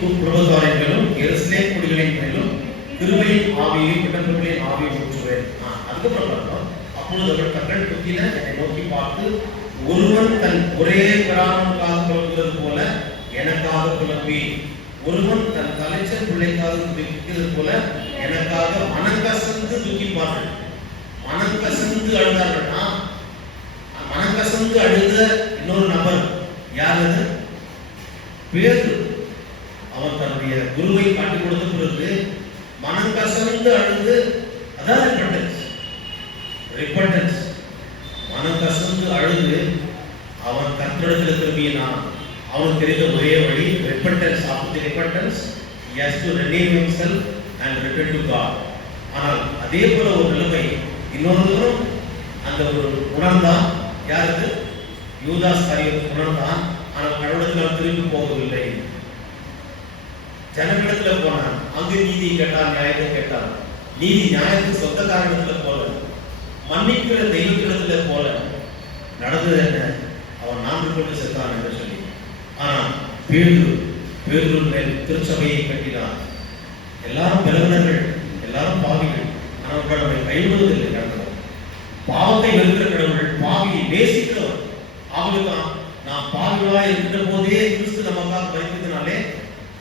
குடும்பத்தாரின் எருசலேம் குடிகளின் மேலும் கிருபையின் ஆவியை பிறந்தவர்களின் ஆவியை ஊற்றுவேன். அதுக்கப்புறம் பார்த்தோம். அப்பொழுது அவர்கள் தங்கள் புத்தியில என்னை நோக்கி பார்த்து, ஒருவன் தன் ஒரே பிராணனுக்காக புலம்புவது போல எனக்காக புலம்பி, ஒருவன் தன் தலைச்சல் பிள்ளைக்காக துக்கிக்கிறது போல எனக்காக மனங்கசந்து துக்கிப்பார்கள். மனங்கசந்து அழுதார்கள்னா, மனங்கசந்து அழுத இன்னொரு நபர் யார்? அது பேதுரு. அவன் தன்னுடைய குருவை காட்டிக் கொடுத்த பிறகு மனம் கசந்து அழுது, அதான் ரிப்பன்டன்ஸ். மனம் கசந்து அழுது அவன் கர்த்தரிடத்தில் திரும்பினான். அவனுக்கு தெரிந்த ஒரே வழி repentance. After the repentance he has to renew himself and return to God. ஆனால் அதே போல ஒரு நிலைமை இன்னொருவரும் அந்த ஒரு உணர்ந்தான். யாருக்கு? யூதாஸ் காரியத்தை உணர்ந்தான். ஆனால் கடவுளத்தில் திரும்பி போகவில்லை. ஜனங்களிடத்தில் போனான். அங்கு நீதி கேட்டான், நியாயத்தை கேட்டான். நீதி நியாயத்துக்கு சொந்த காரணத்தில் போல, மன்னிக்கிற தெய்வத்திடத்தில் போல நடந்தது என்ன? அவன் 4 கொண்டு செத்தான் என்று சொல்லி. ஆனால் பேதுரு மேல் திருச்சபையை கட்டினான். எல்லாரும் பிளவினர்கள், எல்லாரும் பாவிகள். ஆனால் கடவுளை கைவிடுவதில்லை. கடவுள் பாவத்தை வெறுக்கிற கடவுள், பாவியை நேசிக்கிறவர். அவனுக்கு நாம் பாவிகளாய் இருக்கிற போதே கிறிஸ்து நமக்காக வைத்ததினாலே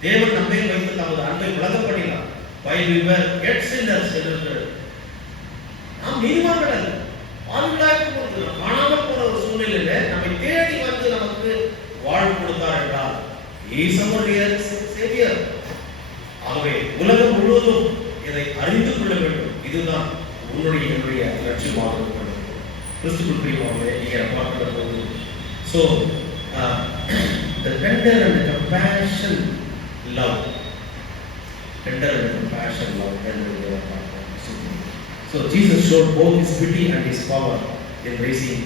தேவன் நம்மை வைத்து தமது அன்பை விளங்கப்படுகிறார். While we were yet sinners என்று நாம் நீதிமான்கள் அல்ல, பாவிகளாய் போது காணாமல் போன ஒரு சூழ்நிலையில நம்மை தேடி வந்து நமக்கு வாழ்வு கொடுத்தார் என்றால் He is our real Savior. ஆகவே உலகம் முழுவதும் இதை அறிந்து கொள்ள வேண்டும். இதுதான் உன்னுடைய என்னுடைய லட்சியமாக இருக்கிறது. கிறிஸ்துவுக்குள் பிரியமானவர்களே, இங்கே பார்க்கிற போது so the tender and the compassion love, tender and compassion, love, tender and so Jesus showed both his pity and his power in raising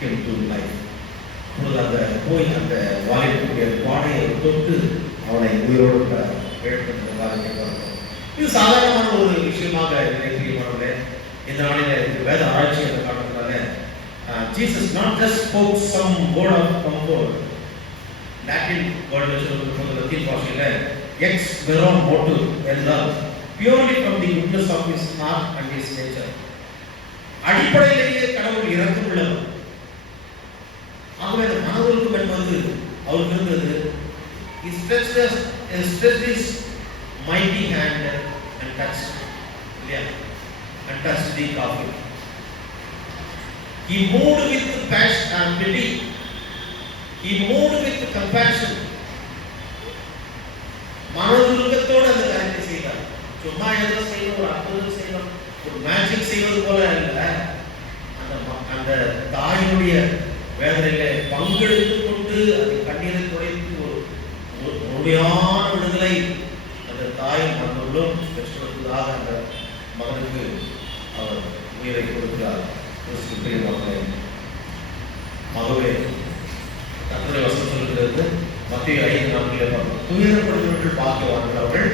him to life. அப்பொழுது அந்த போய் அந்த வாலிபனுடைய பாடையை தொட்டு அவனை உயிரோடு எழுப்பினதாக பார்க்கிறோம். இது சாதாரணமான ஒரு விஷயமாக நினைக்கிறீர்களே. இந்த நாளில் இது வேத ஆராய்ச்சி என்ற காரணத்தினால Jesus not just spoke some word of comfort. Latin வேர்டில் சொல்லும்போது லத்தீன் பாஷையில் எக்ஸ் வெரோ மோட்டு என்றால் purely from the goodness of his heart and his nature. அடிப்படையிலேயே கடவுள் இரக்கம் உள்ளவர். ஆகவே அந்த மனதுருக்கம் என்பது அவருக்கு இருந்தது. He stretched his mighty hand and touched the coffin. He moved with passion and pity. He moved with compassion. மனதுருக்கத்தோடு அந்த காரியத்தை செய்தார். சும்மா ஏதோ செய்யணும், ஒரு அற்புதம் செய்யணும், ஒரு மேஜிக் செய்வது போல இல்லை. அந்த தாயினுடைய வேதனையில பங்கெடுத்துக் கொண்டு அதை கண்ணீரை துடைத்து ஒரு முழுமையான விடுதலை அந்த தாயின் மனதுள்ளும் பெற்றுவதாக அந்த மகனுக்கு அவர் உயிரை கொடுக்கிறார். ஆகவே தன்னுடைய வசனம் சொல்கிறது மத்திய 5:4 பார்க்கிறோம். துயரப்படுகிறவர்கள் பாக்கியவான்கள், அவர்கள்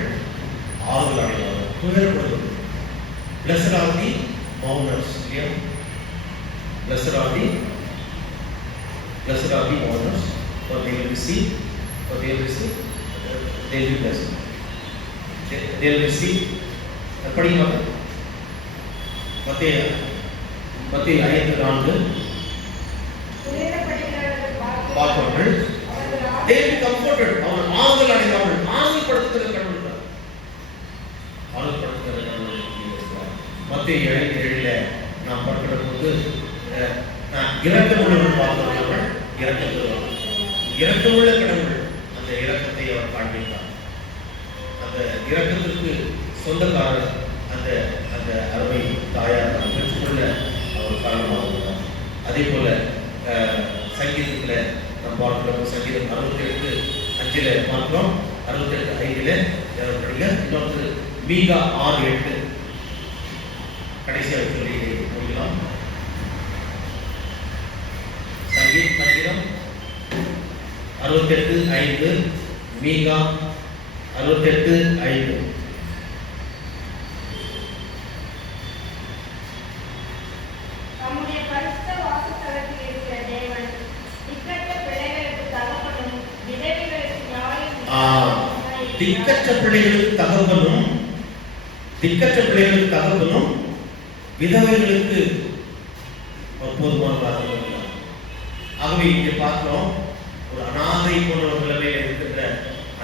ஆறுதல் அடைவார்கள். துயரப்படுகிறது. Blessed are the mourners. Blessed are the mourners, for they will receive, they will be blessed. They will receive. படிங்க மத்திய 5:4 பார்ப்பவர்கள் they will be comforted. அவர்கள் ஆறுதல் அடைவார்கள். ஆறுதல் படுத்துகிற கடவுள் தான். ஆறுதல் படுத்துகிற கடவுள் மத்திய 7:7 நாம் பார்க்கிற போது இரக்கமுள்ளவர்கள் பார்க்கிறவர்கள் இரக்கமுள்ள கடவுள் அந்த இரக்கத்தை அவர் காண்பித்தார். அந்த இரக்கத்திற்கு சொந்தக்காரர் அந்த அந்த அருமை தாயார் பெற்றுக்கொள்ள அவர் காரணமாக இருந்தார். அதே போல சங்கீதத்தில் நாம் பார்க்கிறோம். சங்கீதம் 68:5 பார்க்கிறோம். 68:5 இன்னொன்று மீகா 6:8 கடைசியாக சொல்லி முடிக்கலாம். சங்கீதம் 68:5 மீகா 68:5 நம்முடைய பரிசுத்த வாசஸ்தலத்தில் இருக்கிற தேவன் திக்கற்ற பிள்ளைகளுக்கு தகப்பனும் விதவைகளுக்கு திக்கற்ற பிள்ளைகளுக்கு தகப்பனும் விதவைகளுக்கு போதுமானதாக இருக்கிறார். ஆகவே இங்கே பார்க்கிறோம், ஒரு அனாதை போன்ற ஒரு நிலைமையில் இருக்கின்ற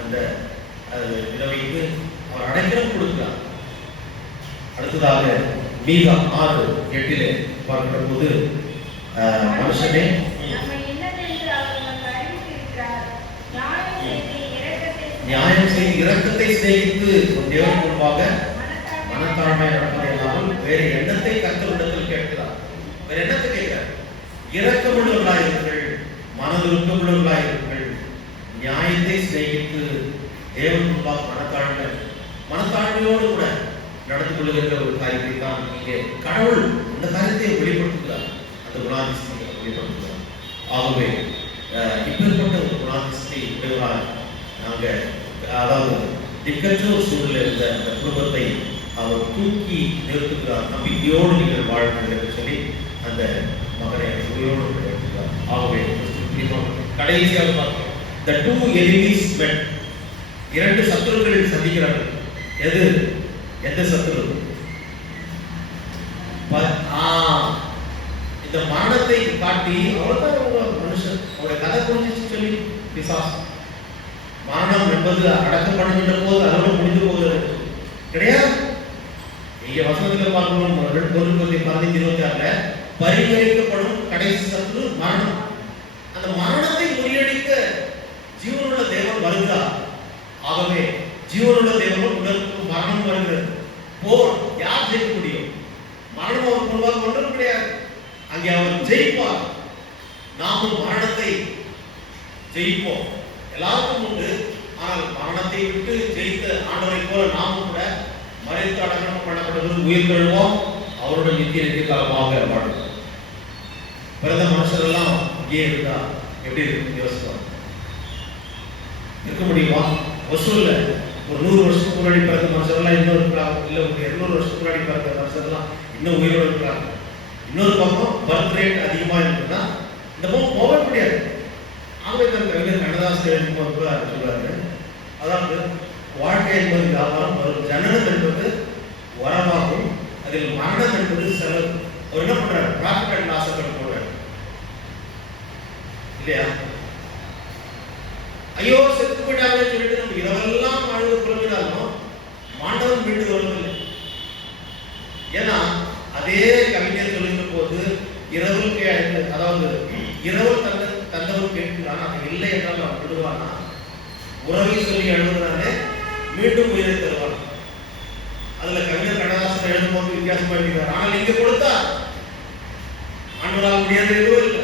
அந்த விதவைக்கு அவர் அடைக்கலம் கொடுக்கிறார். அடுத்ததாக மீகா 6:8 பார்க்கிற போது மனுஷனே நியாயம் செய்து இரக்கத்தை சிநேகித்து தேவன் முன்பாக மனத்தாழ்மை நடப்பதை இல்லாமல் வேறு எண்ணத்தை கர்த்தரிடத்தில் கேட்கிறார். வேற என்னத்தை கேட்கிறார்? இரக்கமுள்ளவர்களாயிருங்கள், மனதுருக்கமுள்ளவர்களாயிருங்கள், நியாயத்தை சிநேகித்து தேவன் முன்பாக மனத்தாழ்மையோடு கூட நடந்து கொள்ளுகின்ற ஒரு காரியத்தை தான் இங்கே கடவுள் இந்த காரியத்தை வெளிப்படுத்துகிறார். அந்த குணாதிசயத்தை வெளிப்படுத்துகிறார். ஆகவே இப்பேற்பட்ட ஒரு குணாதிசயத்தை உடையவராக நாங்கள், அதாவது திக்கற்ற ஒரு சூழலில் இருந்த அந்த குடும்பத்தை அவர் தூக்கி நிறுத்துகிறார். நம்பிக்கையோடு நீங்கள் வாழ்ங்கள் என்று சொல்லி அந்த மகனை உயிரோடு நிறுத்துகிறார். ஆகவே கடைசியாக பார்க்கிறோம், the two enemies met. 2 சத்துருக்கள் சந்திக்கிறார்கள். எந்த சத்துரு? இந்த மரணத்தை காட்டி அவ்வளவுதான் மனுஷன் அவருடைய கதை புரிஞ்சிச்சு சொல்லி பிசாசு. மரணம் என்பது அடக்கப்படுகின்ற போது அதோடு முடிந்து போகிறது கிடையாது. இங்க வசனத்தில் பார்க்கணும், 2:15-26 பரிகரிக்கப்படும் கடைசி சத்துரு மரணம். அந்த மரணத்தை முறியடிக்க ஜீவனுள்ள தேவன் வருகிறார். ஆகவே ஜீவனுள்ள தேவனும் உலகத்துக்கும் மரணம் வருகிறது. போர் யார் ஜெயிக்க முடியும்? மரணம் அவர் முன்பாக ஒன்றும் கிடையாது. அங்கே அவர் ஜெயிப்பார். நாமும் மரணத்தை ஜெயிப்போம். எல்லாருக்கும் உண்டு. ஆனால் மரணத்தை விட்டு ஜெயித்த ஆண்டவரை போல நாமும் கூட மறைத்து அடக்கம் பண்ணப்படுவது உயிர் கொள்வோம், அவருடன் நித்திய காலமாக வாழ்வோம். பிறந்த மனுஷரெல்லாம் இங்கே இருந்தா எப்படி இருக்கு யோசிப்போம். இருக்க முடியுமா? வசூல்ல ஒரு 100 வருஷத்துக்கு முன்னாடி பிறந்த மனுஷரெல்லாம் இன்னும் இருக்கிறாங்க, இல்லை ஒரு 200 வருஷத்துக்கு முன்னாடி பிறந்த மனுஷரெல்லாம் இன்னும் உயிரோடு இருக்கிறாங்க. இன்னொரு பக்கம் பர்த் ரேட் அதிகமாக இருக்குன்னா இந்த பக்கம் போக முடியாது. ஆங்கிலத்தில் கவிஞர் கண்ணதாசன் எழுதும்போது கூட சொல்றாரு, அதாவது வாழ்க்கை என்பது வியாபாரம், ஒரு ஜனனம் என்பது வரவாகும், அதில் மரணம் என்பது செலவு. அவர் என்ன பண்றாரு? ப்ராஃபிட் அண்ட் லாஸ் அக்கௌண்ட் போடுறாரு இல்லையா? ஐயோ செத்து போயிட்டாங்கன்னு சொல்லிட்டு நம்ம இரவெல்லாம் அழுது புலம்பினாலும் மாண்டவன் வீட்டு வருவதில்லை. ஏன்னா அதே கவிஞர் சொல்லுகிற போது இரவுக்கு அதாவது இரவு தந்தவர் கேட்கிறான், அது இல்லை என்றால் அவன் விடுவானா? உறவை சொல்லி எழுதுனாலே மீண்டும் உயிரை தருவான். அதுல கவிஞர் கண்ணதாசன் எழுதும் போது வித்தியாசமா இருக்கிறார். ஆனால் இங்க கொடுத்தா ஆண்டவரால் முடியாது எதுவும் இல்லை.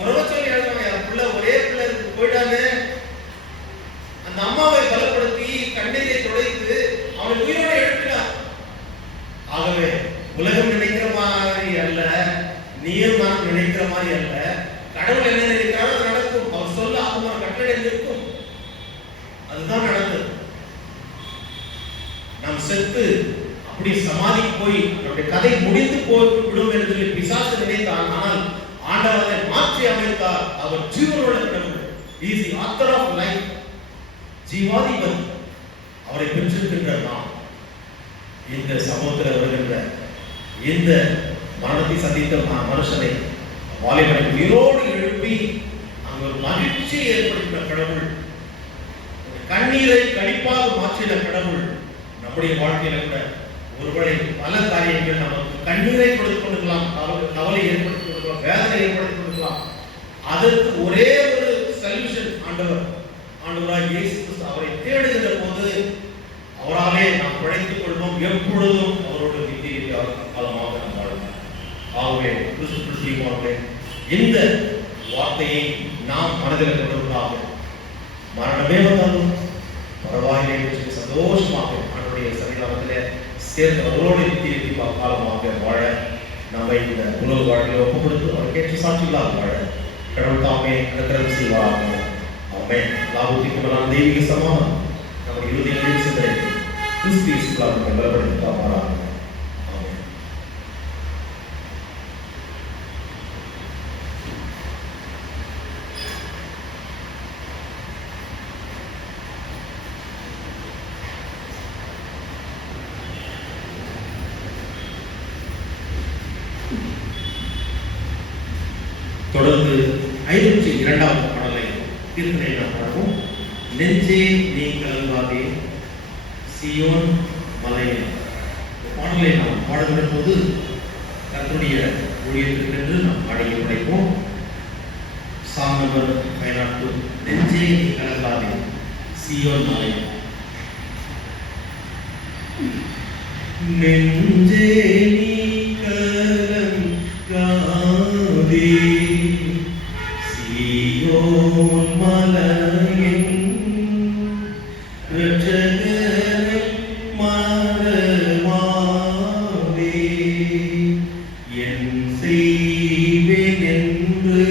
உறவை சொல்லி எழுதுவான், என் பிள்ளை ஒரே பிள்ளை போயிட்டாங்க, அந்த அம்மாவை பலப்படுத்தி கண்ணீரை துடைத்து அவனை உயிரோட எழுப்பினார். ஆகவே உலகம் நினைக்கிற மாதிரி அல்ல, நீயும் நான் நினைக்கிற மாதிரி அல்ல. கடவுள் என்ன நினைக்கிறாரோ அது நடக்கும். அவர் சொல்ல அவங்க கட்டளை நிற்கும். அதுதான் நடந்தது. நாம் செத்து அப்படி சமாதிக்கு போய் நம்முடைய கதை முடிந்து போய் விடும் என்று சொல்லி பிசாசு நினைத்தான். ஆனால் ஆண்டவர் அதை மாற்றி அமைத்தார். அவர் ஜீவனுள்ள கடவுள். He is the author of life. ஜீவாதிபதி. அவரை பெற்றிருக்கின்ற நாம் இந்த சமூகத்தில் வருகின்ற இந்த மரணத்தை சந்தித்த மனுஷனை வாலிபனை உயிரோடு எழுப்பி அங்கு ஒரு மகிழ்ச்சியை ஏற்படுத்தின கடவுள், கண்ணீரை கழிப்பாக மாற்றின கடவுள் நம்முடைய வாழ்க்கையில கூட ஒருவேளை பல காரியங்கள் நமக்கு கண்ணீரை கொடுத்து கொடுக்கலாம், கவலை ஏற்படுத்தி கொடுக்கலாம், வேதனை ஏற்படுத்தி கொடுக்கலாம். அதற்கு ஒரே ஒரு சொல்யூஷன் ஆண்டவராக இயேசு கிறிஸ்து. அவரை தேடுகிற போது அவராலே நாம் பிழைத்துக் கொள்வோம். எப்பொழுதும் அவரோடு நித்திய காலமாக நாம் வாழ்வோம். ஆகவே கிறிஸ்துவே இந்த வார்த்தையை நாம் மனதில் கொண்டவர்களாக மரணமே வந்தாலும் பரவாயில்லை என்று சந்தோஷமாக அவருடைய சன்னிதானத்திலே சேர்ந்து அவரோடு நித்திய காலமாக வாழ நம்மை இந்த உலக வாழ்க்கையை ஒப்புக்கொடுத்து அவருக்கேற்ற சாட்சிகளாக வாழ கடவுள் தாமே அனுக்கிரகம் செய்வாராக. ஆமென். லாபத்திற்குமான தெய்வீக சமாதானம் நம்முடைய இருதயங்களில் சிந்தனை கிறிஸ்து இயேசுவால் பலப்படுத்தி காப்பாராக. ஆமென். தொடர்ந்து 502வது பாடலை கீர்த்தனை நாம் பாடுவோம். நெஞ்சே நீ கலங்காதே சியோன் மலையில். பாடலை நாம் பாடுகிற போது கர்த்தருடைய ஊழியத்திற்கு நாம் பாடலை படைப்போம். Song number 502. நெஞ்சே நீ கலங்காதே சியோன் மலையில். நெஞ்சே நீ கலங்காதே சியோன் மலையின் இரட்சகரை மறவாதே. என் செய்வேன் என்று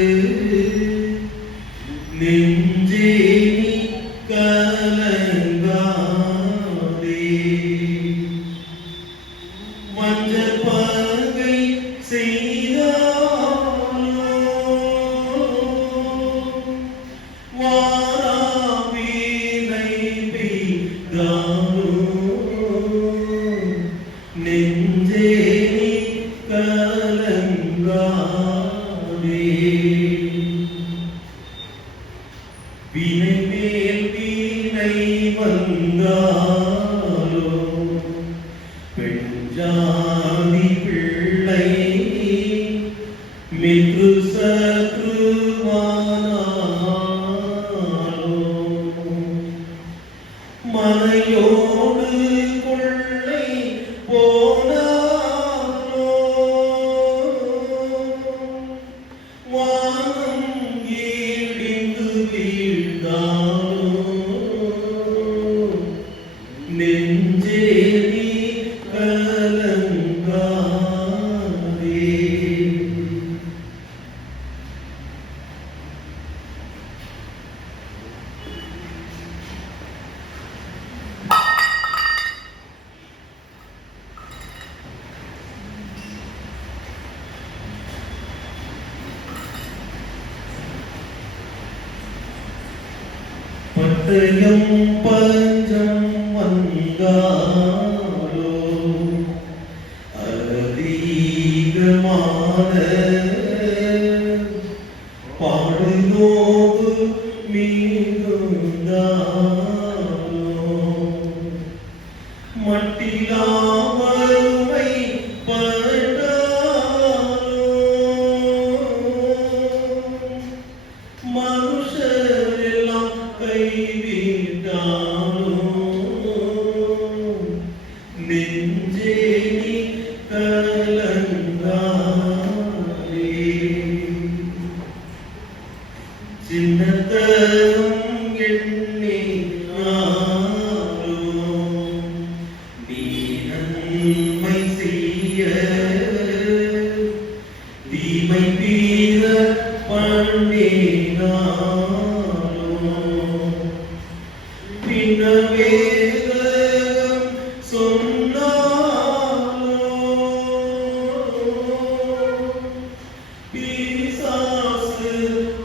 நெஞ்சே நீ கலங்காதே. வஞ்சப் பகை செய்தாலோ வாராவினை பெய்தாலோ நெஞ்சே நீ கலங்காதே. வினை மேல் வினை வந்தாலோ பெண்ஜாதி பிள்ளை மித்ரு சத்ருவானாலோ மனையோடு கொள்ளை போனாலோ வானம் இடிந்து வீழ்ந்தாலோ பட்டயம் பஞ்சம் வந்தாலோ அதிகமான பாடுநோவு மீதுந்தாலோ மட்டிலா வறுமை பட்டாலோ மனுஷர் எல்லாம் கைவிட்டாலோ நெஞ்சே நீ கலங்காதே சின்னத்தரும் எண்ணினாலோ நீ நன்மை செய்ய தீமை தீர பண்ணினாலோ பின்னவேதம் சொன்னாலோ பிசாசு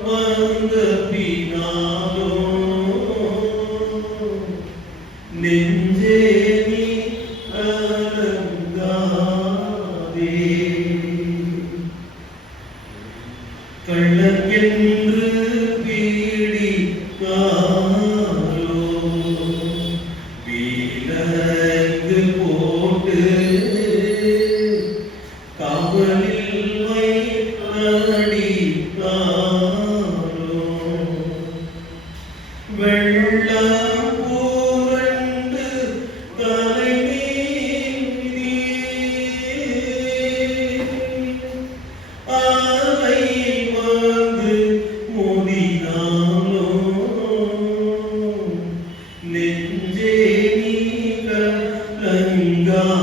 வந்த பின்னாலோ நெஞ்சே நீ கலங்காதே கள்ளன் என்று பீடித்தாலோ விலங்கு போட்டு காவலில் வைத்தடித்தாலோ வெள்ளம் பூரண்டு தலை மீதி அலை வந்து மோதினாலோ நெஞ்சே நீ கலங்காதே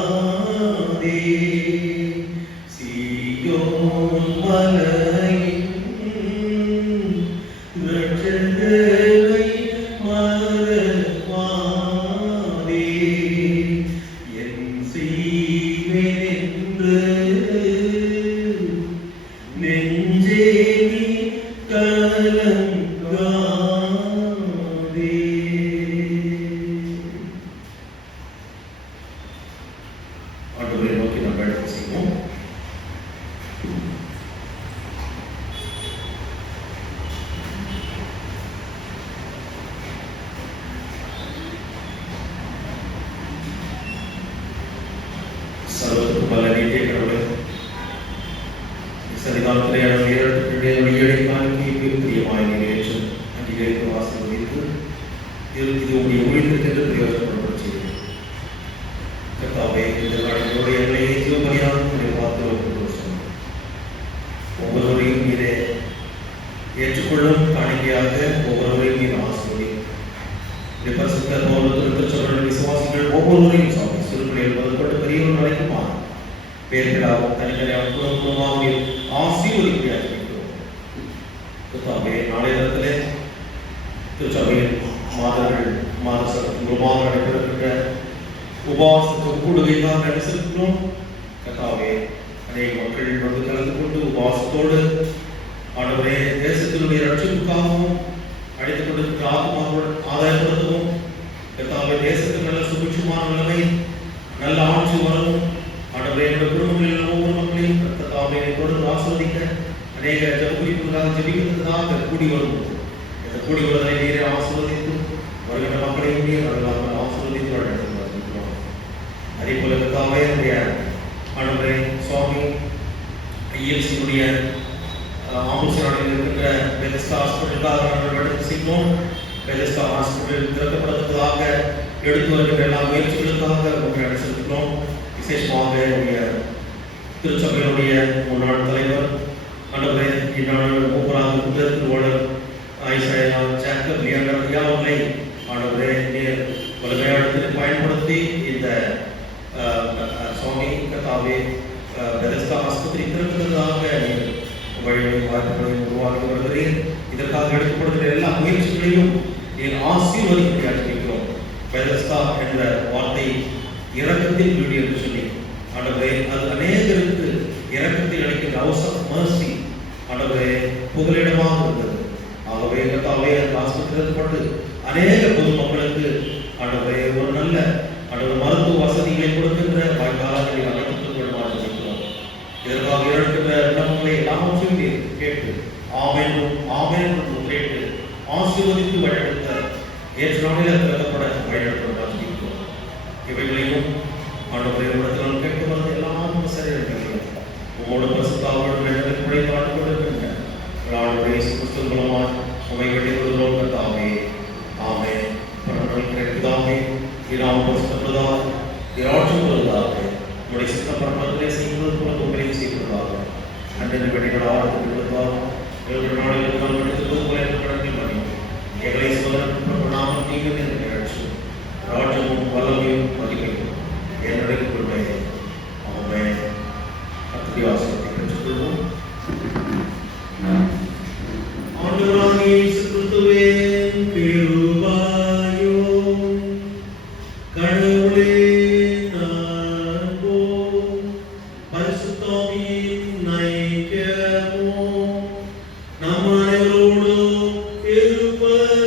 சீயோன் மலையின் இரட்சகரை மறவாதே என் செய்வேன் என்று நெஞ்சே நீ கலங்காதே. ஆண்டவரை நோக்கி நாம் வேலை செய்வோம். சர்வத்துக்கு வல்ல நீதிய கடவுளே, சரிகாலத்திலே நேரத்துக்குள்ளே வழியடைக்கானுக்கு பிரியமாய் நிறைவேற்று அங்கீகரித்து ஆசீர்வதித்து இது உடைய ஊழியத்திற்கு பிரயோஜனப்பட செய்யும். கர்த்தாவே, இந்த நாடுகளுடைய எங்களை ஜீவபலியாக பார்த்து ஒவ்வொருவரையும் இதை ஏற்றுக்கொள்ளும் காணிக்கையாக ஒவ்வொருவரையும் நீர் ஆசீர்வதி. பரிசுத்த பவுல் விசுவாசிகள் ஒவ்வொருவரையும் சாமி சிறுபிள்ளைகள் முதற்கொண்டு பெரியவர்கள் வரைக்குமா பேர்களாகவும் தனித்தனியாக குடும்பமாக ஆசீர்வதிக்கிறார். நாளைய தினத்திலே திருச்சபையின் மாதங்கள் மூலமாக நடைபெறுகின்ற உபவாசத்துக்கு கூடுகைதான் நடைபெறுகிறோம். கர்த்தாவே, அநேக மக்கள் வந்து கலந்து கொண்டு உபவாசத்தோடு ஆண்டவரே தேசத்தினுடைய ரட்சிப்புக்காகவும் அழைத்துக் கொண்டிருக்கிற ஆத்மாக்களுடன் ஆதாயப்படுத்தவும், கர்த்தாவே தேசத்தில் நல்ல சுபிட்சமான நிலைமை நல்ல ஆட்சி வரவும், ஆண்டவரே எங்கள் குடும்பங்களில் ஒவ்வொரு மக்களையும் கர்த்தாவே தொடர்ந்து ஆஸ்வதிக்க அநேக ஜபக்குறிப்புகளாக ஜெபிக்கிறதுக்காக கூடி வருவோம். இந்த கூடி வருவதை நீரே ஆசீர்வதித்து வருகின்ற மக்களையும் நீர் அவர்களாக ஆசீர்வதித்து வழங்குகிறோம். அதே போல கர்த்தாவே என்னுடைய ஆண்டவரே சுவாமி ஐஎல்சியுடைய ஆம்புலன்ஸ் இருக்கின்ற பெலிஸ்டா ஹாஸ்பிட்டலுக்காக நாங்கள் எடுத்து செய்வோம். பெலிஸ்டா ஹாஸ்பிட்டல் திறக்கப்படுவதற்காக எடுத்து வருகின்ற எல்லா முயற்சிகளுக்காக உங்களை அனுசரிக்கிறோம். விசேஷமாக என்னுடைய திருச்சபையினுடைய முன்னாள் தலைவர் ஆண்டவரே இந்நாள் மூப்பராக திருவாளர் ஐசாயா ஜாக்கப் லியாண்டர் அவர்களை ஆண்டவரே நீர் வலிமையாளத்தில் பயன்படுத்தி இந்த சுவாமி கர்த்தாவே பெலிஸ்டா ஆஸ்பத்திரி திறக்கிறதாக நீர் வழியை வாய்ப்புகளையும் உருவாக்கி வருகிறேன். இதற்காக எடுக்கப்படுகிற எல்லா முயற்சிகளையும் நீர் ஆசீர்வதிக்க கேட்கிறோம். பெலிஸ்டா என்ற வார்த்தை இரக்கத்தின் வீடு என்று சொல்லி ஆண்டவரே அது அநேகருக்கு இரக்கத்தை அளிக்கிற ஹவுஸ் ஆஃப் மர்சி ஆண்டவரே புகலிடமாக இருந்தது. ஆகவே கர்த்தாவே அந்த ஆஸ்பத்திரி கொண்டு அநேக பொதுமக்களுக்கு ஆண்டவரே ஒரு நல்ல ஆண்டவர் மருத்துவ வசதிகளை கொடுக்கின்ற வாய்க்காலங்களை அமைத்துக் கொள்ளுமாறு இருக்கிறோம். இதற்காக இருக்கின்ற விண்ணப்பங்களை எல்லாவற்றையும் கேட்டு ஆமென்றும் ஆமென்றும் கேட்டு ஆசீர்வதித்து வழிநடத்த ஏற்ற நாளில் திறக்கப்பட வழிநடத்துவதாக இருக்கிறோம். இவைகளையும் ஆண்டவரே இடத்தில் கேட்டு வந்து எல்லாம் சரியாகிறோம். உங்களோட பரிசுத்தாவோடு வேண்டலுக்கு உடைய காட்டுக் கொண்டிருக்கின்ற ஆண்டவரே கிறிஸ்து மூலமாக உமை வேண்டிக் கொள்கிறோம் கர்த்தாவே. ஆமென். பரமண்டலம் கிடைப்பதாவே இராம் பரிசுத்தப்படுவதாக இராட்சியம் வருவதாக உங்களுடைய சித்த பரமத்திலே செய்வது போல உங்களையும் செய்வதாக அன்றைய வேண்டிகள் ஆழத்தில் விடுவதாக ஏழு நாளில் நடத்துவது போல கடத்தில் மணி எங்களை சோதனை நீங்கள் நிகழ்ச்சி ராஜ்யமும் வல்லமையும் மதிப்பையும் என்னுடைய கொள்கை ஆமென். அத்தியாவசியத்தை பெற்றுக்கொள்வோம். ஆண்டவராகிய இயேசு கிறிஸ்துவே கிருபையோ கடவுளே நற்போ பரிசுத்தாவியின் ஐக்கியமோ நம் அனைவரோடும் இருப்பதாக.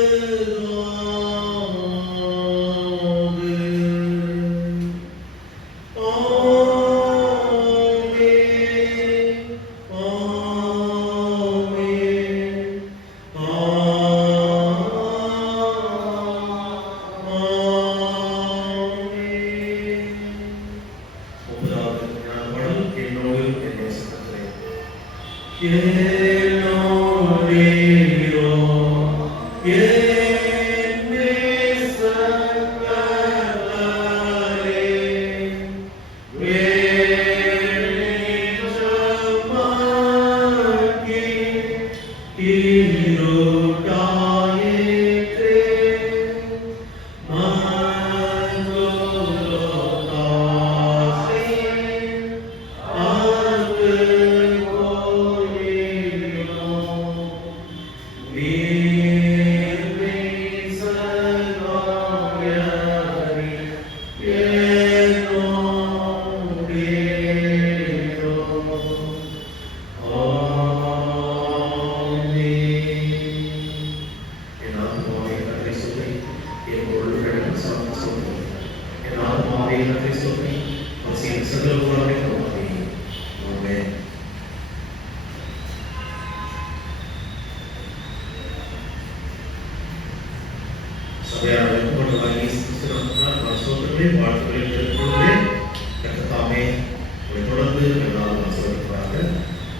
தொடர்ந்து தொடர்ந்து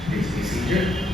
Please be seated.